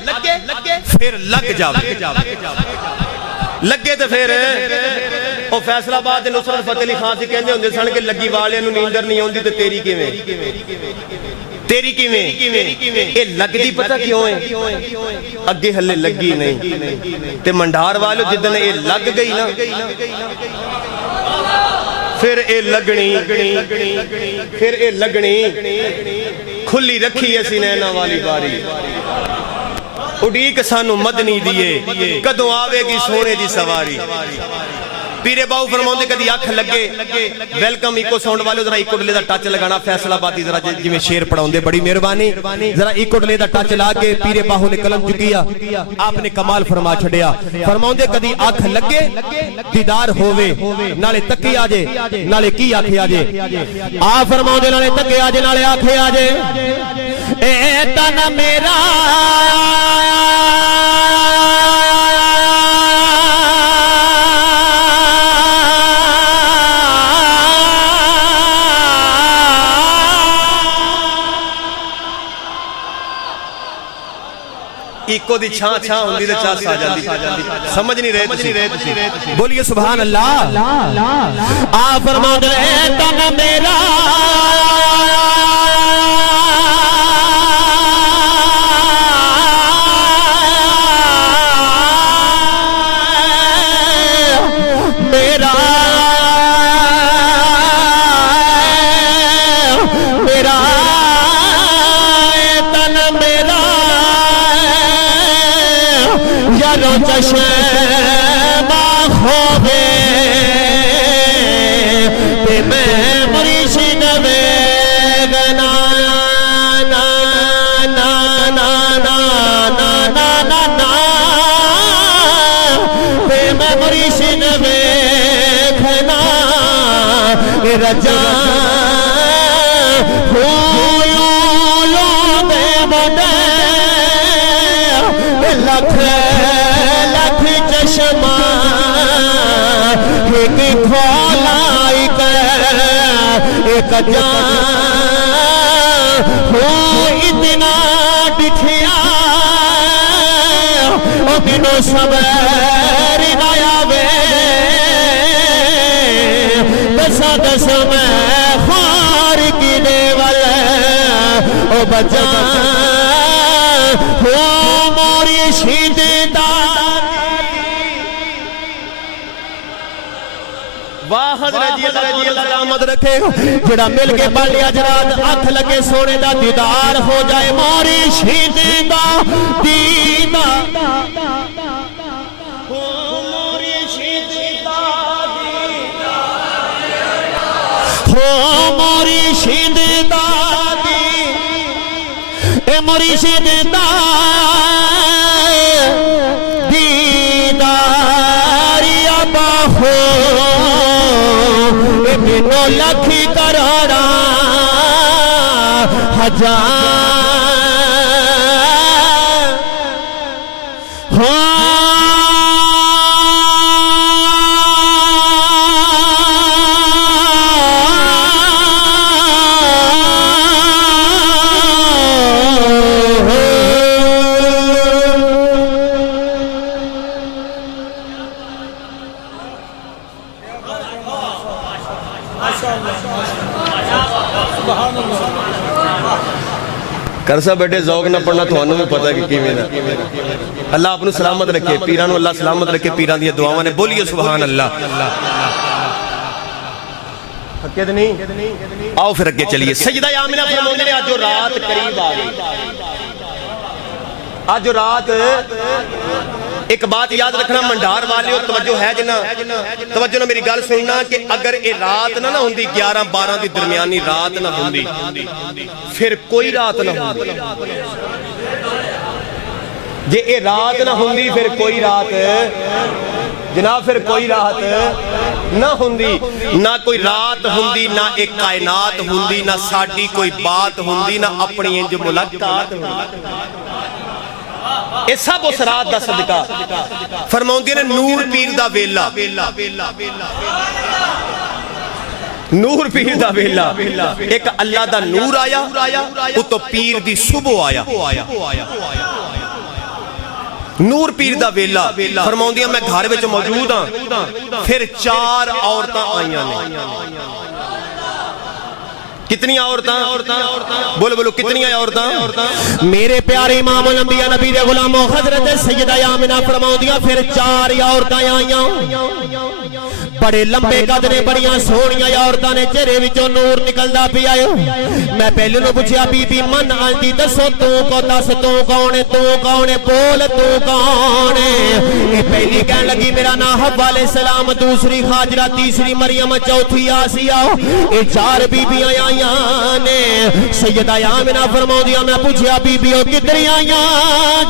پھر لگ جاوے لگے تے پھر او فیصلہ آباد دے نصرت فتح علی خان سی کہندے ہوندے سن کہ لگی والے نو نیندر نہیں اوندی تے تیری کیویں اے لگ دی پتہ کیوں ہے اگے ہلے لگی نہیں تے منڈار والو جدن اے لگ گئی نا پھر اے لگنی کھلی رکھی اسی نینا والی باری اڈیک سانو مدنی دیے کدوں آوے گی سونے دی سواری پیرے باؤ فرماؤں دے کدی آنکھ لگے ویلکم ایکو ساؤنڈ والے ذرا ایکو ڈلے دا ٹچ لگانا فیصلہ باتی ذرا جی میں شیر پڑھاؤں دے بڑی مہربانی ذرا ایکو ڈلے دا ٹچ لاگے پیرے باہو نے قلم چکیا آپ نے کمال فرما چھڑیا فرماؤں دے کدی آنکھ لگے دیدار ہووے نالے تکی آجے نالے کی آنکھیں آجے آپ فرماؤں دے نالے تکی آجے نالے آنکھیں آجے اے تن میرا ایکو دی چھاں چھاں ہوندی دے چاس آ جاندی سمجھ نہیں رہے تسی بولیے سبحان اللہ آپ فرماؤں دے اے تن میرا چشمہ ہوگے تے میں مرشد ویگنا نا نا نا نا نا نا نا تے میں مرشد ویگنا رجا ہویوں دے بڑے لکھ ایک کھولا ایک جان ہو اتنا بٹھیا او منو صبر نہ آوے دسا دس میں خار کی دیول او بچا ہو موری شیدہ واحد رضی اللہ رحمت رکھے جڑا مل کے پڑھ جرات آنکھ لگے سونے دا دیدار ہو جائے موری شیدے دا دیدار موری شیدے دا ہو موری شیدے دا اے موری شیدے دا دیداریا باہو منو لکھی کروڑا ہزار کرسا بیٹے ذوق نہ پڑھنا تو انہوں میں پتہ کہ کی میرا اللہ اپنو سلامت رکھے پیرانو اللہ سلامت رکھے پیران دیا دعاواں نے بولیے سبحان اللہ حقیت نہیں آؤ پھر اگے چلیے سجدہ آمنہ فرماؤں نے آج جو رات قریب آ گئی آج جو رات ایک بات یاد رکھنا منڈار والے ہو توجہ ہے جنا توجہ نہ میری گل سننا کہ اگر یہ رات نہ ہوندی 11-12 دی درمیانی رات نہ ہوندی پھر کوئی رات نہ ہوندی جے یہ رات نہ ہوندی پھر کوئی رات جناب پھر کوئی رات نہ ہوندی نہ کوئی رات ہوندی نہ ایک کائنات ہوندی نہ ساڈی کوئی بات ہوندی نہ اپنی انج ملاقات ہوندی اے سب اس رات دا صدقہ فرماؤندے نے نور پیر دا ویلا نور پیر دا ویلا ایک اللہ دا نور آیا وہ تو پیر دی صبح آیا نور پیر دا ویلا فرماؤندیاں میں گھر وچ موجود ہاں پھر 4 عورتاں آئیاں نے کتنی عورتاں بولو بولو کتنی عورتاں میرے پیارے امام الانبیاء نبی دے غلاموں حضرت سیدہ آمنہ فرماؤندیاں پھر 4 عورتاں آئیاں بڑے لمبے قد نے بڑیاں سونیاں عورتاں نے چہرے وچوں نور نکلدا پیا میں پہلے نو پوچھیا بی بی من آندی دسو تو کو دس تو کون ہے بول تو کون ہے یہ پہلی کہن لگی میرا نام حوا علیہ السلام دوسری ہاجرہ تیسری مریم چوتھی آسیہ یہ 4 بیبیاں آئیاں نے سیدہ آمنہ فرماؤندیاں میں پوچھیا بیبیوں کدھر آئیاں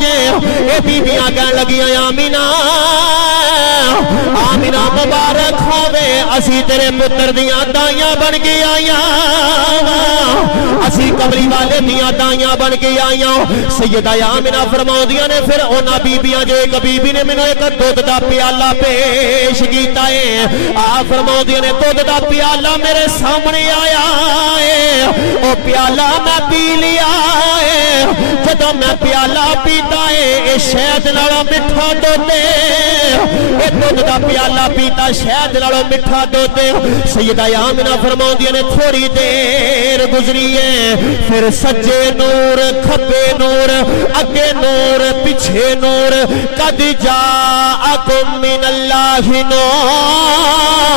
جے یہ بیبیاں کہن لگی آمنہ مبارک ہووے اسی تیرے پتر دیاں دائیاں بن کے آئیاں اسی قبری والے دیاں دائیاں بن کے آئیاں سیدہ آمنہ فرماؤندیاں نے پھر اونا بیبیاں جو ایک بیبی نے منو ایک دودھ دا پیالہ پیش کیتا ہے آپ فرماؤندیاں نے دودھ دا پیالہ میرے سامنے آیا ہے او پیالہ میں پی لیا ہے جدو میں پیالہ پیتا ہے اے شہد نالوں مٹھا دوتے اے دودھ دا پیالہ پیتا شہد نالوں مٹھا دوتے سیدہ آمنہ فرماؤندیاں نے تھوڑی دیر گزری ہے پھر سجے نور کھبے نور اگے نور پیچھے نور قد جاءکم من اللہ نور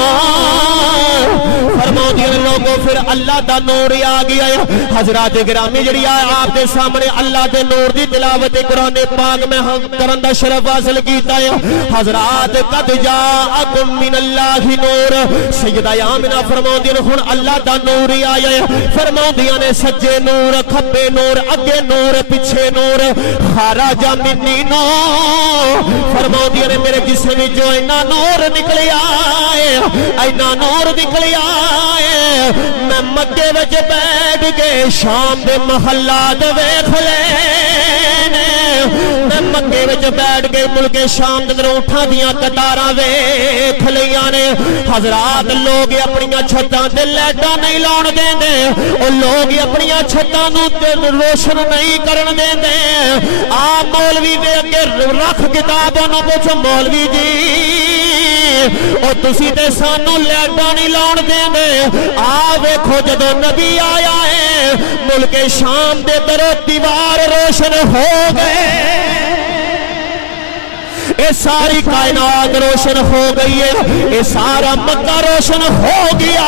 فرماؤندیاں نے لوگوں پھر اللہ دا نور آ گیا ہے حضرات گرامی جڑی آئے آپ دے سامنے اللہ دے نور دی تلاوت قرآن پاک میں کرن دا شرف حاصل کیتا ہے حضرات قد جاءکم من اللہ نور سیدہ آمنہ فرماؤندیاں نے ہن اللہ دا نور ہی آیا ہے فرماؤندیاں نے سجے نور کھبے نور اگے نور پیچھے نور خارج منی نور فرماؤندیاں نے میرے جسم جو اینا نور نکلیا ہے اینا نور نکلیا ہے میں مکے وچ بیٹھ کے شام دے محلات ویکھ لینے میں مکے وچ بیٹھ کے ملک شام دے اٹھاں دیاں قطاراں ویکھ لیاں نے حضرات لوگ اپنیاں چھتاں تے لائٹاں نہیں لاؤن دیندے او لوگ اپنیاں چھتاں نوں روشن نہیں کرن دیندے آ مولوی دے اگے رکھ کتاباں نوں پوچھ مولوی جی او تسی تے سانوں لائٹاں نہیں لاؤن دیندے آ ویکھو جدو نبی آیا ہے ملک شام دے در دیوار روشن ہو گئے اے ساری کائنات روشن ہو گئی ہے اے سارا مکہ روشن ہو گیا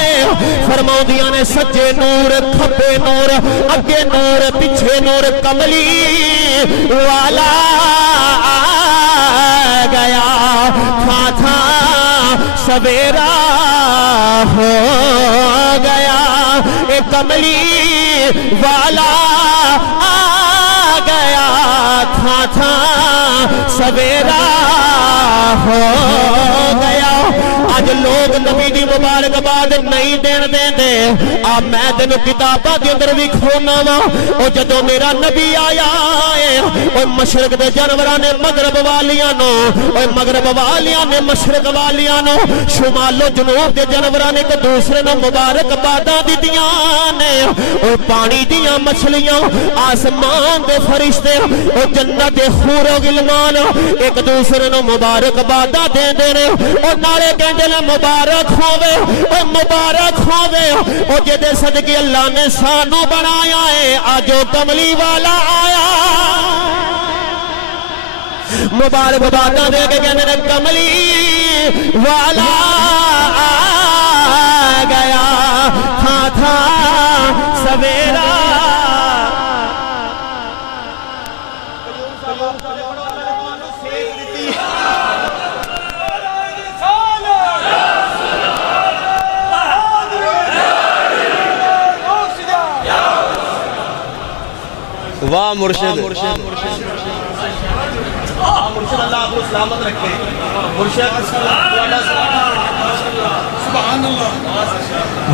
ہے فرماؤندیاں نے سجے نور کھبے نور اگے نور پیچھے نور کملی والا آ گیا تھا سویرا ہو گیا اے کملی والا آ گیا تھا سویرا ہو گیا آج لوگ نبی دی مبارکباد نہیں دین دیندے آ میں تینوں کتاباں دے اندر بھی کھونا وا او جدوں میرا نبی آیا ہے او مشرق دے جانوراں نے مغرب والیاں نو او مغرب والیاں نے مشرق والیاں نو شمال و جنوب دے جانوراں نے ایک دوسرے نو مبارکباداں دتیاں نے او پانی دیاں مچھلیاں آسمان دے فرشتے او جنت دے حور و غلمان ایک دوسرے نو مبارکباداں دیندے نے او نالے کہندے نے مبارک ہووے او مبارک ہووے او جدے صدقے اللہ نے سانو بنایا ہے آج او کملی والا آیا مبارکباداں دے کے کہندے نے کملی والا آ گیا تھا سویرا مرشد مرشد اللہ آپ کو سلامت رکھے مرشد سبحان اللہ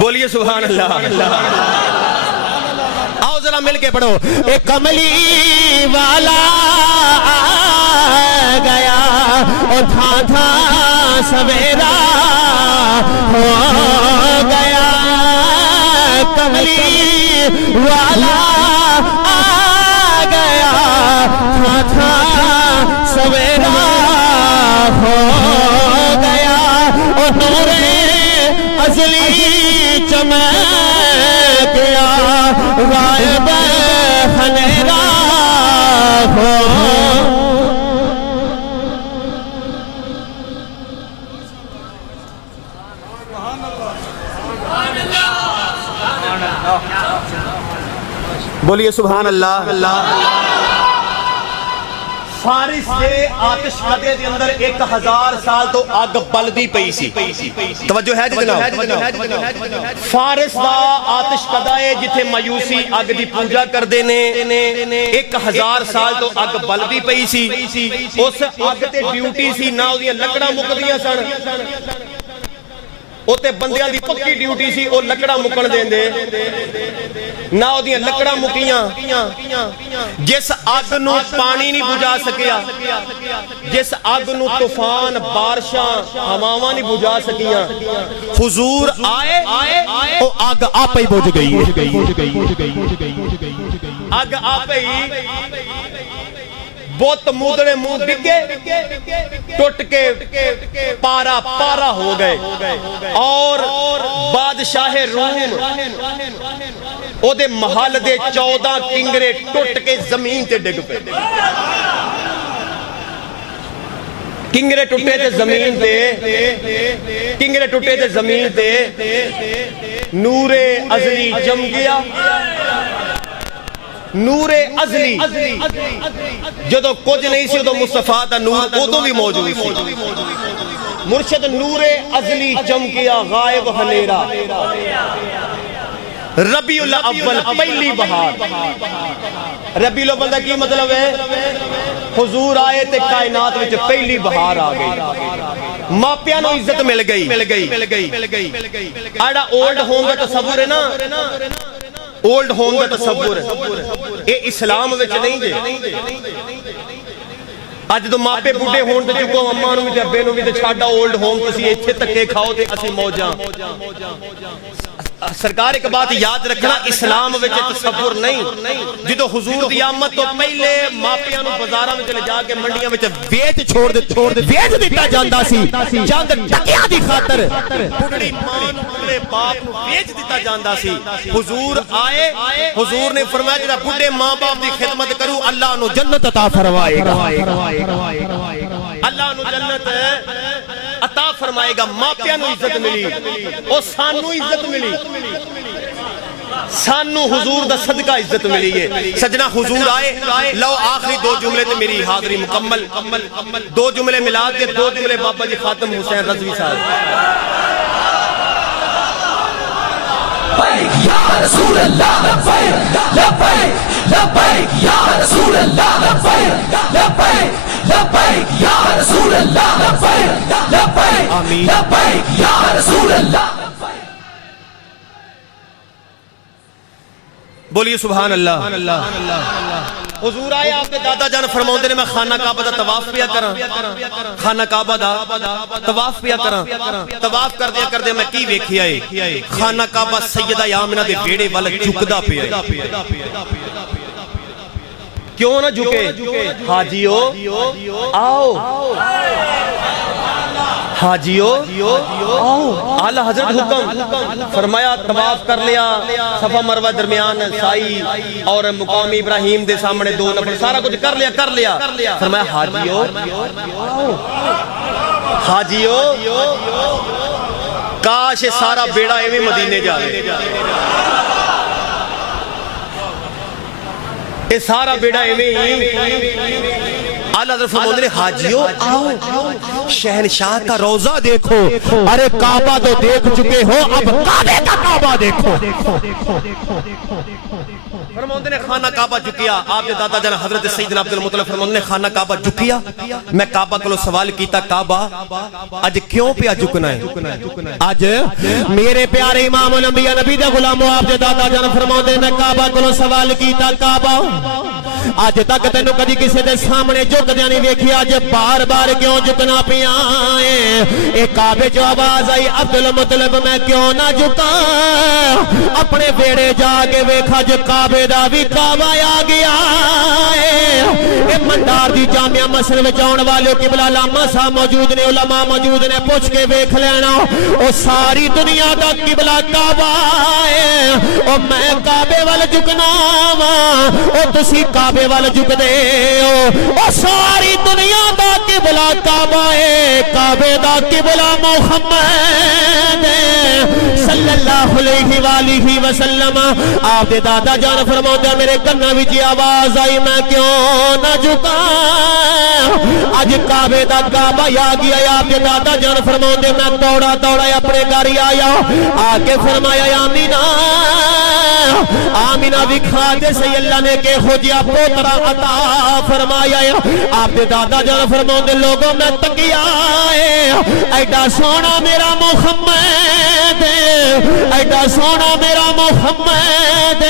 بولیے سبحان اللہ آؤ ذرا مل کے پڑھو ایک کملی والا آ گیا اور تھا تھا سویرا ہو گیا کملی والا آ گیا تھا سویرا ہو گیا اور نور ازلی چمک گیا غائب خنیرا ہو بولیے سبحان اللہ فارس دے آتش کدے دے اندر 1000 سال تو اگ بلدی پئی سی توجہ ہے جی جناب فارس دا آتش کدا ہے جتھے مایوسی اگ دی پوجا کردے نے 1000 سال تو اگ بلدی پئی سی اس اگ تے ڈیوٹی سی نہ اودیاں لکڑاں مکدیاں سن اوتے بندیاں دی پکی ڈیوٹی سی او لکڑا مکن دیندے نہ اودیاں لکڑا مکیاں جس اگ نو پانی نہیں بجھا سکیا جس اگ نو طوفان بارشاں ہواواں نہیں بجھا سکیاں حضور آئے او آگ آپ ہی بجھ گئی اگ آپ ہی بہت مودڑے منہ ڈگے ٹوٹ کے پارا ہو گئے اور بادشاہ روم او دے محل دے 14 کنگرے ٹوٹ کے زمین تے ڈگ پے کنگرے ٹوٹے تے زمین تے نور ازلی جم گیا نور ازلی جدو کچھ نہیں سی ادو مصطفیٰ دا نور ادو بھی موجود سی مرشد نور ازلی چمکیا غائب ہنیرا ربیع الاول پہلی بہار ربیع الاول دا کی مطلب ہے حضور آئے تے کائنات وچ پہلی بہار آ گئی ماپیاں نو عزت مل گئی آڑا اولڈ ہوم دا تصور ہے نا اولڈ ہوم دا تصور ہے اے اسلام وچ نہیں جے اج تو ماپے بوڑھے ہون تے چکو اماں نو وی تے ابے نو وی تے چھاڈا اولڈ ہوم تسی ایتھے تکے کھاؤ تے اسی موجاں سرکار ایک بات یاد رکھنا اسلام وچ تصور نہیں جدو حضور دی آمد تو پہلے ماپیاں نو بازاراں وچ لے جا کے منڈیاں وچ ویچ چھوڑ ویچ دتا جاندا سی چند ٹکیاں دی خاطر بڑی ماں نو بڑے باپ نو ویچ دتا جاندا سی حضور آئے حضور نے فرمایا جڑا بڑھے ماں باپ دی خدمت کرو اللہ نو جنت عطا فرمائے گا اللہ نو جنت عطا فرمائے گا ماپیاں نو عزت ملی اور سانو عزت ملی سانو حضور دا صدقہ عزت ملی ہے سجنہ حضور آئے لو آخری 2 جملے تے میری حاضری مکمل 2 جملے ملاد کے 2 جملے بابا جی خاتم حسین رضوی صاحب لبیک یا رسول اللہ لبیک لبیک لبیک یا رسول اللہ لبیک لبیک لبیک یا رسول اللہ لبیک لبیک لبیک یا رسول اللہ بولیے سبحان اللہ حضور آئے آپ کے دادا جان فرماؤں نے میں خانہ کعبہ دا طواف پیا کرا خانہ کعبہ دا طواف پیا کرا طواف کر دیا میں کی ویکھی آئے خانہ کعبہ سیدہ آمنہ دے بیڑے والا جھکدا پیا کیوں نہ جھکے حاجیو آؤ حاجیو آؤ اعلیٰ حضرت حکم فرمایا طواف کر لیا صفا مروہ درمیان سائی اور مقام ابراہیم دے سامنے 2 نفر سارا کچھ کر لیا فرمایا حاجیو حاجیو کاش سارا بیڑا ایویں مدینے جا رہے اے سارا بیڑا ایویں اعلیٰ حضرت فرماتے ہیں حاجیو آؤ شہنشاہ کا روضہ دیکھو ارے کعبہ تو دیکھ چکے ہو اب کعبے کا کعبہ دیکھو فرماتے نے خانہ کعبہ جھکیا آپ کے دادا جان حضرت سیدنا عبد المطلب فرماتے نے خانہ کعبہ جھکیا میں کعبہ کو سوال کیتا کعبہ اج کیوں پہ جھکنا ہے اج میرے پیارے امام الانبیاء نبی دے غلامو آپ دے دادا جان فرماتے میں کعبہ کو سوال کیتا کعبہ اج تک تینوں کدی کسی دے سامنے جھکدیاں نہیں ویکھیا اج بار بار کیوں جھکنا پیا اے کعبے جو آواز آئی عبد المطلب میں کیوں نہ جھکا اپنے بیڑے جا کے ویکھا جو کعبے دا بھی کعبہ آ گیا اے منڈار دی جامعہ مسجد وچ آਉਣ والے قبلہ علامہ صاحب موجود نے علماء موجود نے پوچھ کے ویکھ لینا او ساری دنیا دا قبلہ کعبہ ہے او میں کعبے وال جھکنا وا او تسی کعبے وال جھک دے او ساری دنیا دا قبلہ کعبہ ہے کعبے دا قبلہ محمد صلی اللہ علیہ وآلہ وسلم آپ دے دادا جان فرماتے میرے کنا وچ آواز آئی میں کیوں نہ جھکا اج کعبے دا کعبہ آ گیا آپ دے دادا جان فرماتے میں دوڑا دوڑا اپنے گھر آیا آ کے فرمایا آمینہ آمینہ دکھا دے سی اللہ نے کہ ہو جیا پوترا عطا فرمایا آپ دے دادا جان فرماتے لوگوں میں تکیا ایڈا سونا میرا محمد ایڈا سونا میرا محمد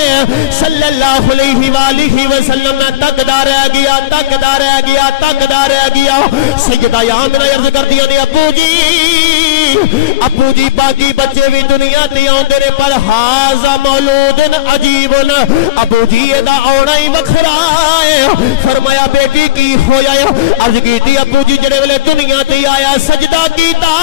صلی اللہ علیہ وآلہ وسلم میں تکدا رہ گیا تکدا رہ گیا تکدا رہ گیا سیدہ آمنہ عرض کر دیا نے ابو جی باقی بچے بھی دنیا تے آندے نے پر ہاذا مولود عجیب ابو جی دا آنا ہی وکھرا ہے فرمایا بیٹی کی ہویا ہے عرض کیتی ابو جی جڑے ویلے دنیا تے آیا سجدہ کیتا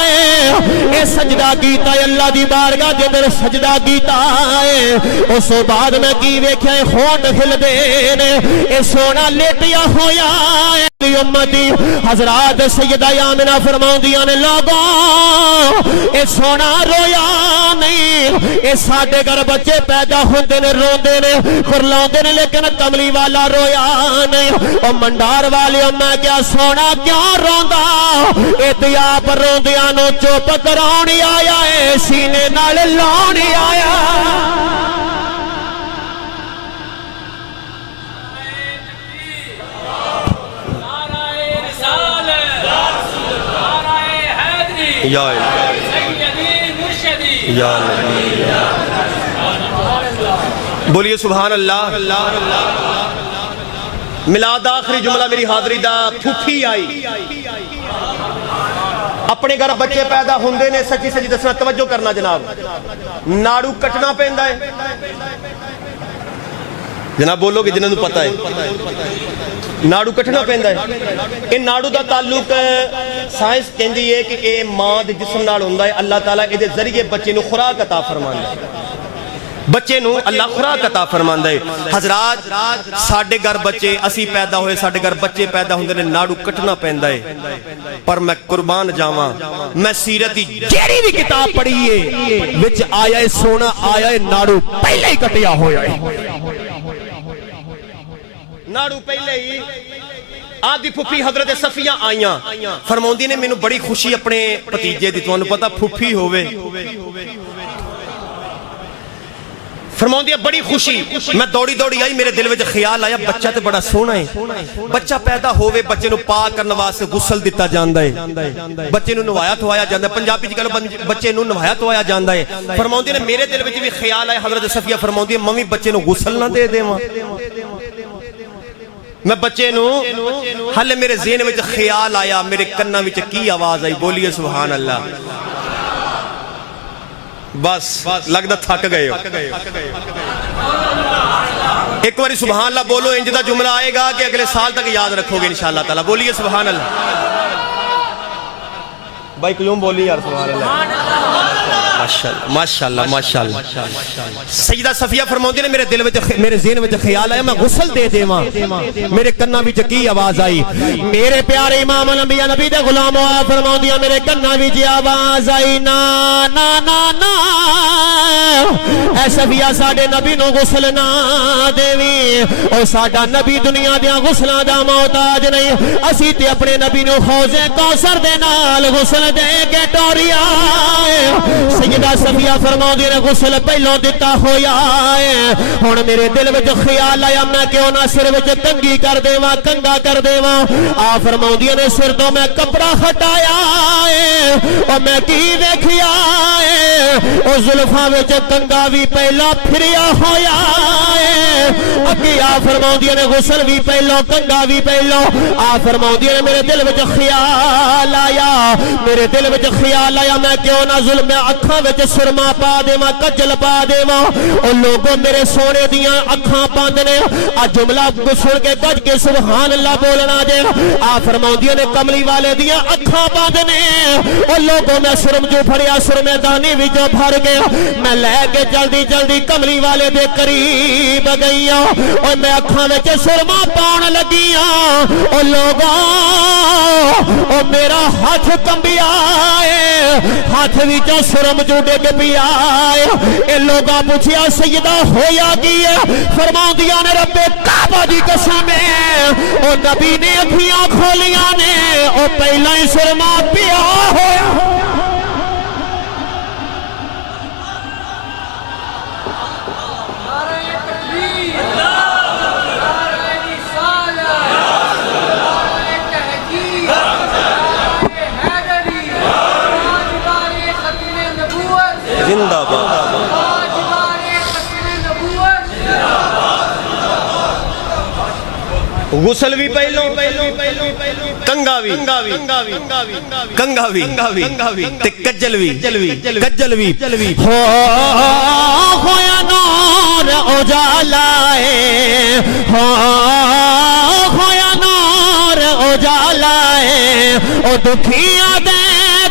ہے اے سجدہ کیتا ہے اللہ دی بارگاہ دے اندر سجدہ کیتا ہے اس بعد میں کی ویکھیا ہے ہونٹ ہل دے نے اے سونا لیٹیا ہویا ہے امتی حضرات سیدہ آمنہ فرماندیاں نے لوگوں اے سونا رویا نہیں اے ساڈے گھر بچے پیدا ہوندے نے روندے نے کھرلاندے نے لیکن کملی والا رویا نہیں او منڈار والے میں کیا سونا کیوں روندا اے تے آپ روندیاں نو چپ کراونی آیا اے سینے نال لاونی آیا یا بولیے سبحان اللہ میلاد آخری جملہ میری حاضری دا پھوپھی آئی اپنے گھر بچے پیدا ہوندے نے سچی سچی دسنا توجہ کرنا جناب ناڑو کٹنا پیندا ہے جناب بولو کہ جنہوں پتہ ہے ناڑو کٹنا پیندا ہے اے ناڑو دا تعلق سائنس کہندی ہے کہ اے ماں دے جسم نال ہوندا ہے اللہ تعالیٰ اے دے ذریعے بچے نو خوراک عطا فرماندا ہے بچے نو اللہ خوراک عطا فرماندا ہے حضرات ساڈے گھر بچے اسی پیدا ہوئے ساڈے گھر بچے پیدا ہوندے نے ناڑو کٹنا پیندا ہے پر میں قربان جاواں میں سیرت دی جیڑی بھی کتاب پڑھی ہے وچ آیا ہے سونا آیا ہے ناڑو پہلے ہی کٹیا ہویا ہے ناڑو پہلے ہی آدھی پھوپھی حضرت صفیہ آئیاں فرماندی نے مینوں بڑی خوشی اپنے بھتیجے دی تانوں پتہ پھوپھی ہووے فرماندی بڑی خوشی میں دوڑی دوڑی آئی میرے دل وچ خیال آیا بچہ تے بڑا سونا ہے بچہ پیدا ہووے بچے نو پاک کرن واسطے غسل دتا جاندا ہے بچے نو نوایا دھوایا جاندا ہے پنجابی وچ کہو بچے نو نوایا دھوایا جاندا ہے فرماندی نے میرے دل وچ بھی خیال آیا حضرت صفیہ فرماندی میں بھی بچے نو غسل نہ دے دیواں میں بچے نو حالے میرے ذہن وچ خیال آیا میرے کنا وچ کی آواز آئی بولیے سبحان اللہ بس لگدا تھک گئے ہو ایک باری سبحان اللہ بولو انج دا جملہ آئے گا کہ اگلے سال تک یاد رکھو گے انشاءاللہ تعالی بولیے سبحان اللہ بھائی کیوں بولی یار سبحان اللہ ماشاءاللہ ماشاءاللہ سیدہ صفیہ فرماندی نے میرے ذہن وچ خیال آیا میں غسل دے دیواں میرے کنا وچ کی آواز آئی میرے پیارے امام الانبیاء نبی دے غلام آپ فرماندیاں میرے کنا وچ آواز آئی نا نا نا نا اے صفیہ ساڈے نبی نو غسل نہ دیویں او ساڈا نبی دنیا دیاں غسلاں دا محتاج نہیں اسی تے اپنے نبی نو حوض کوثر دے نال غسل دے کے ٹوریا سیدہ صفیہ فرماؤندی نے غسل پہلوں دتا ہویا ہے ہن میرے دل وچ خیال آیا میں کیوں نہ سر وچ کنگھی کر دیواں کنگا کر دیواں آ فرماؤندی نے سر تو میں کپڑا ہٹایا ہے او میں کی ویکھیا ہے او زلفاں وچ کنگا بھی پہلا پھریا ہویا ہے اگے آ فرماؤندی نے غسل بھی پہلو کنگا بھی پہلو آ فرماؤندی نے میرے دل وچ خیال آیا میرے دل وچ خیال آیا میں کیوں نہ ظلم اکھاں وچ سرما پا دیواں کجل پا دیواں او لوگوں میرے سونے دیاں اکھاں بند نے آ جملہ سن کے گج کے سبحان اللہ بولنا جے آ فرماؤندی نے کملی والے دیاں اکھاں بند نے او لوگوں میں سرم جو پھڑیا سرمے دانی وچوں بھر گیا میں لے کے جلدی جلدی کملی والے دے قریب گئی اور میں اکھاں وچ سرما پاؤن لگیاں او لوگوں او میرا ہاتھ کمبیا ہے ہاتھ وچوں سرم جو ڈگ پیا ہے اے لوگاں پوچھیا سیدہ ہویا کی ہے فرماؤندیاں نے رب کعبہ دی قسم ہے او نبی نے اکھیاں کھولیاں نے او پہلا ہی سرما پیا ہویا زندہ باد غسل بھی پہلو کنگا بھی تے کجل بھی ہویا نور اجالا ہے ہویا نور اجالا ہے او دکھیاں دے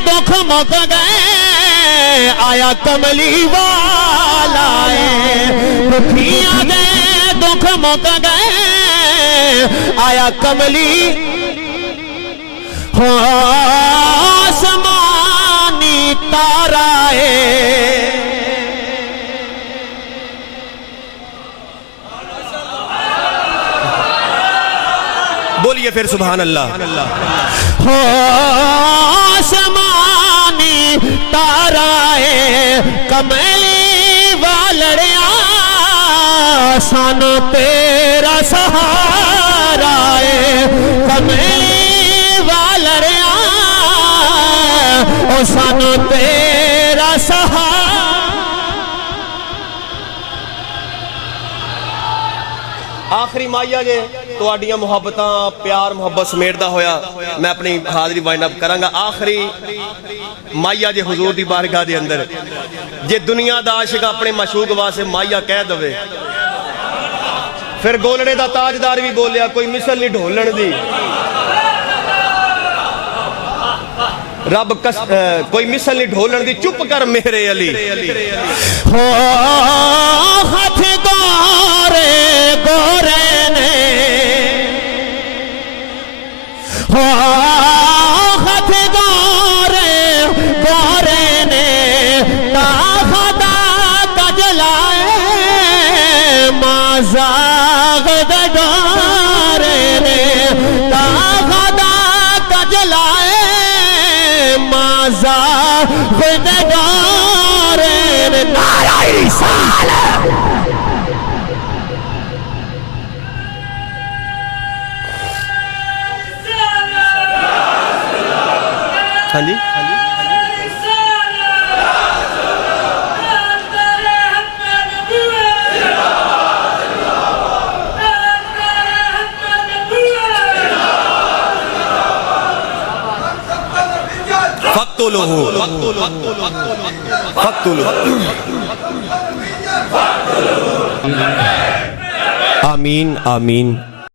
دکھ مک گئے آیا کملی والا ہے دکھیاں دے دکھ مک گئے آیا کملی آسمانی تارا ہے بولیے پھر سبحان اللہ آسمانی تارا ہے کملی والڑیاں سانو تیرا سہارا ہے کملی والڑیاں او سانو تیرا سہارا آخری مائیہ جے تو آڈیاں محبتاں پیار محبت سمیٹدا ہویا میں اپنی حاضری وائنڈ اپ کرانگا آخری مائیہ جے حضور دی بارگاہ دے اندر جے دنیا دا عاشق اپنے مشوق واسے مائیہ کہہ دوے پھر گولڑے دا تاجدار بھی بولیا کوئی مثل نہیں ڈھولن دی رب کوئی مثل نہیں ڈھولن دی چپ کر میرے علی ہاتھ گورے گورے نے ہاتھ گورے گورے نے خدا کجلائے مازاغ دارے نے خدا کجلائے مازاغ دارے نے نعرہ رسالت ہاں جی آمین آمین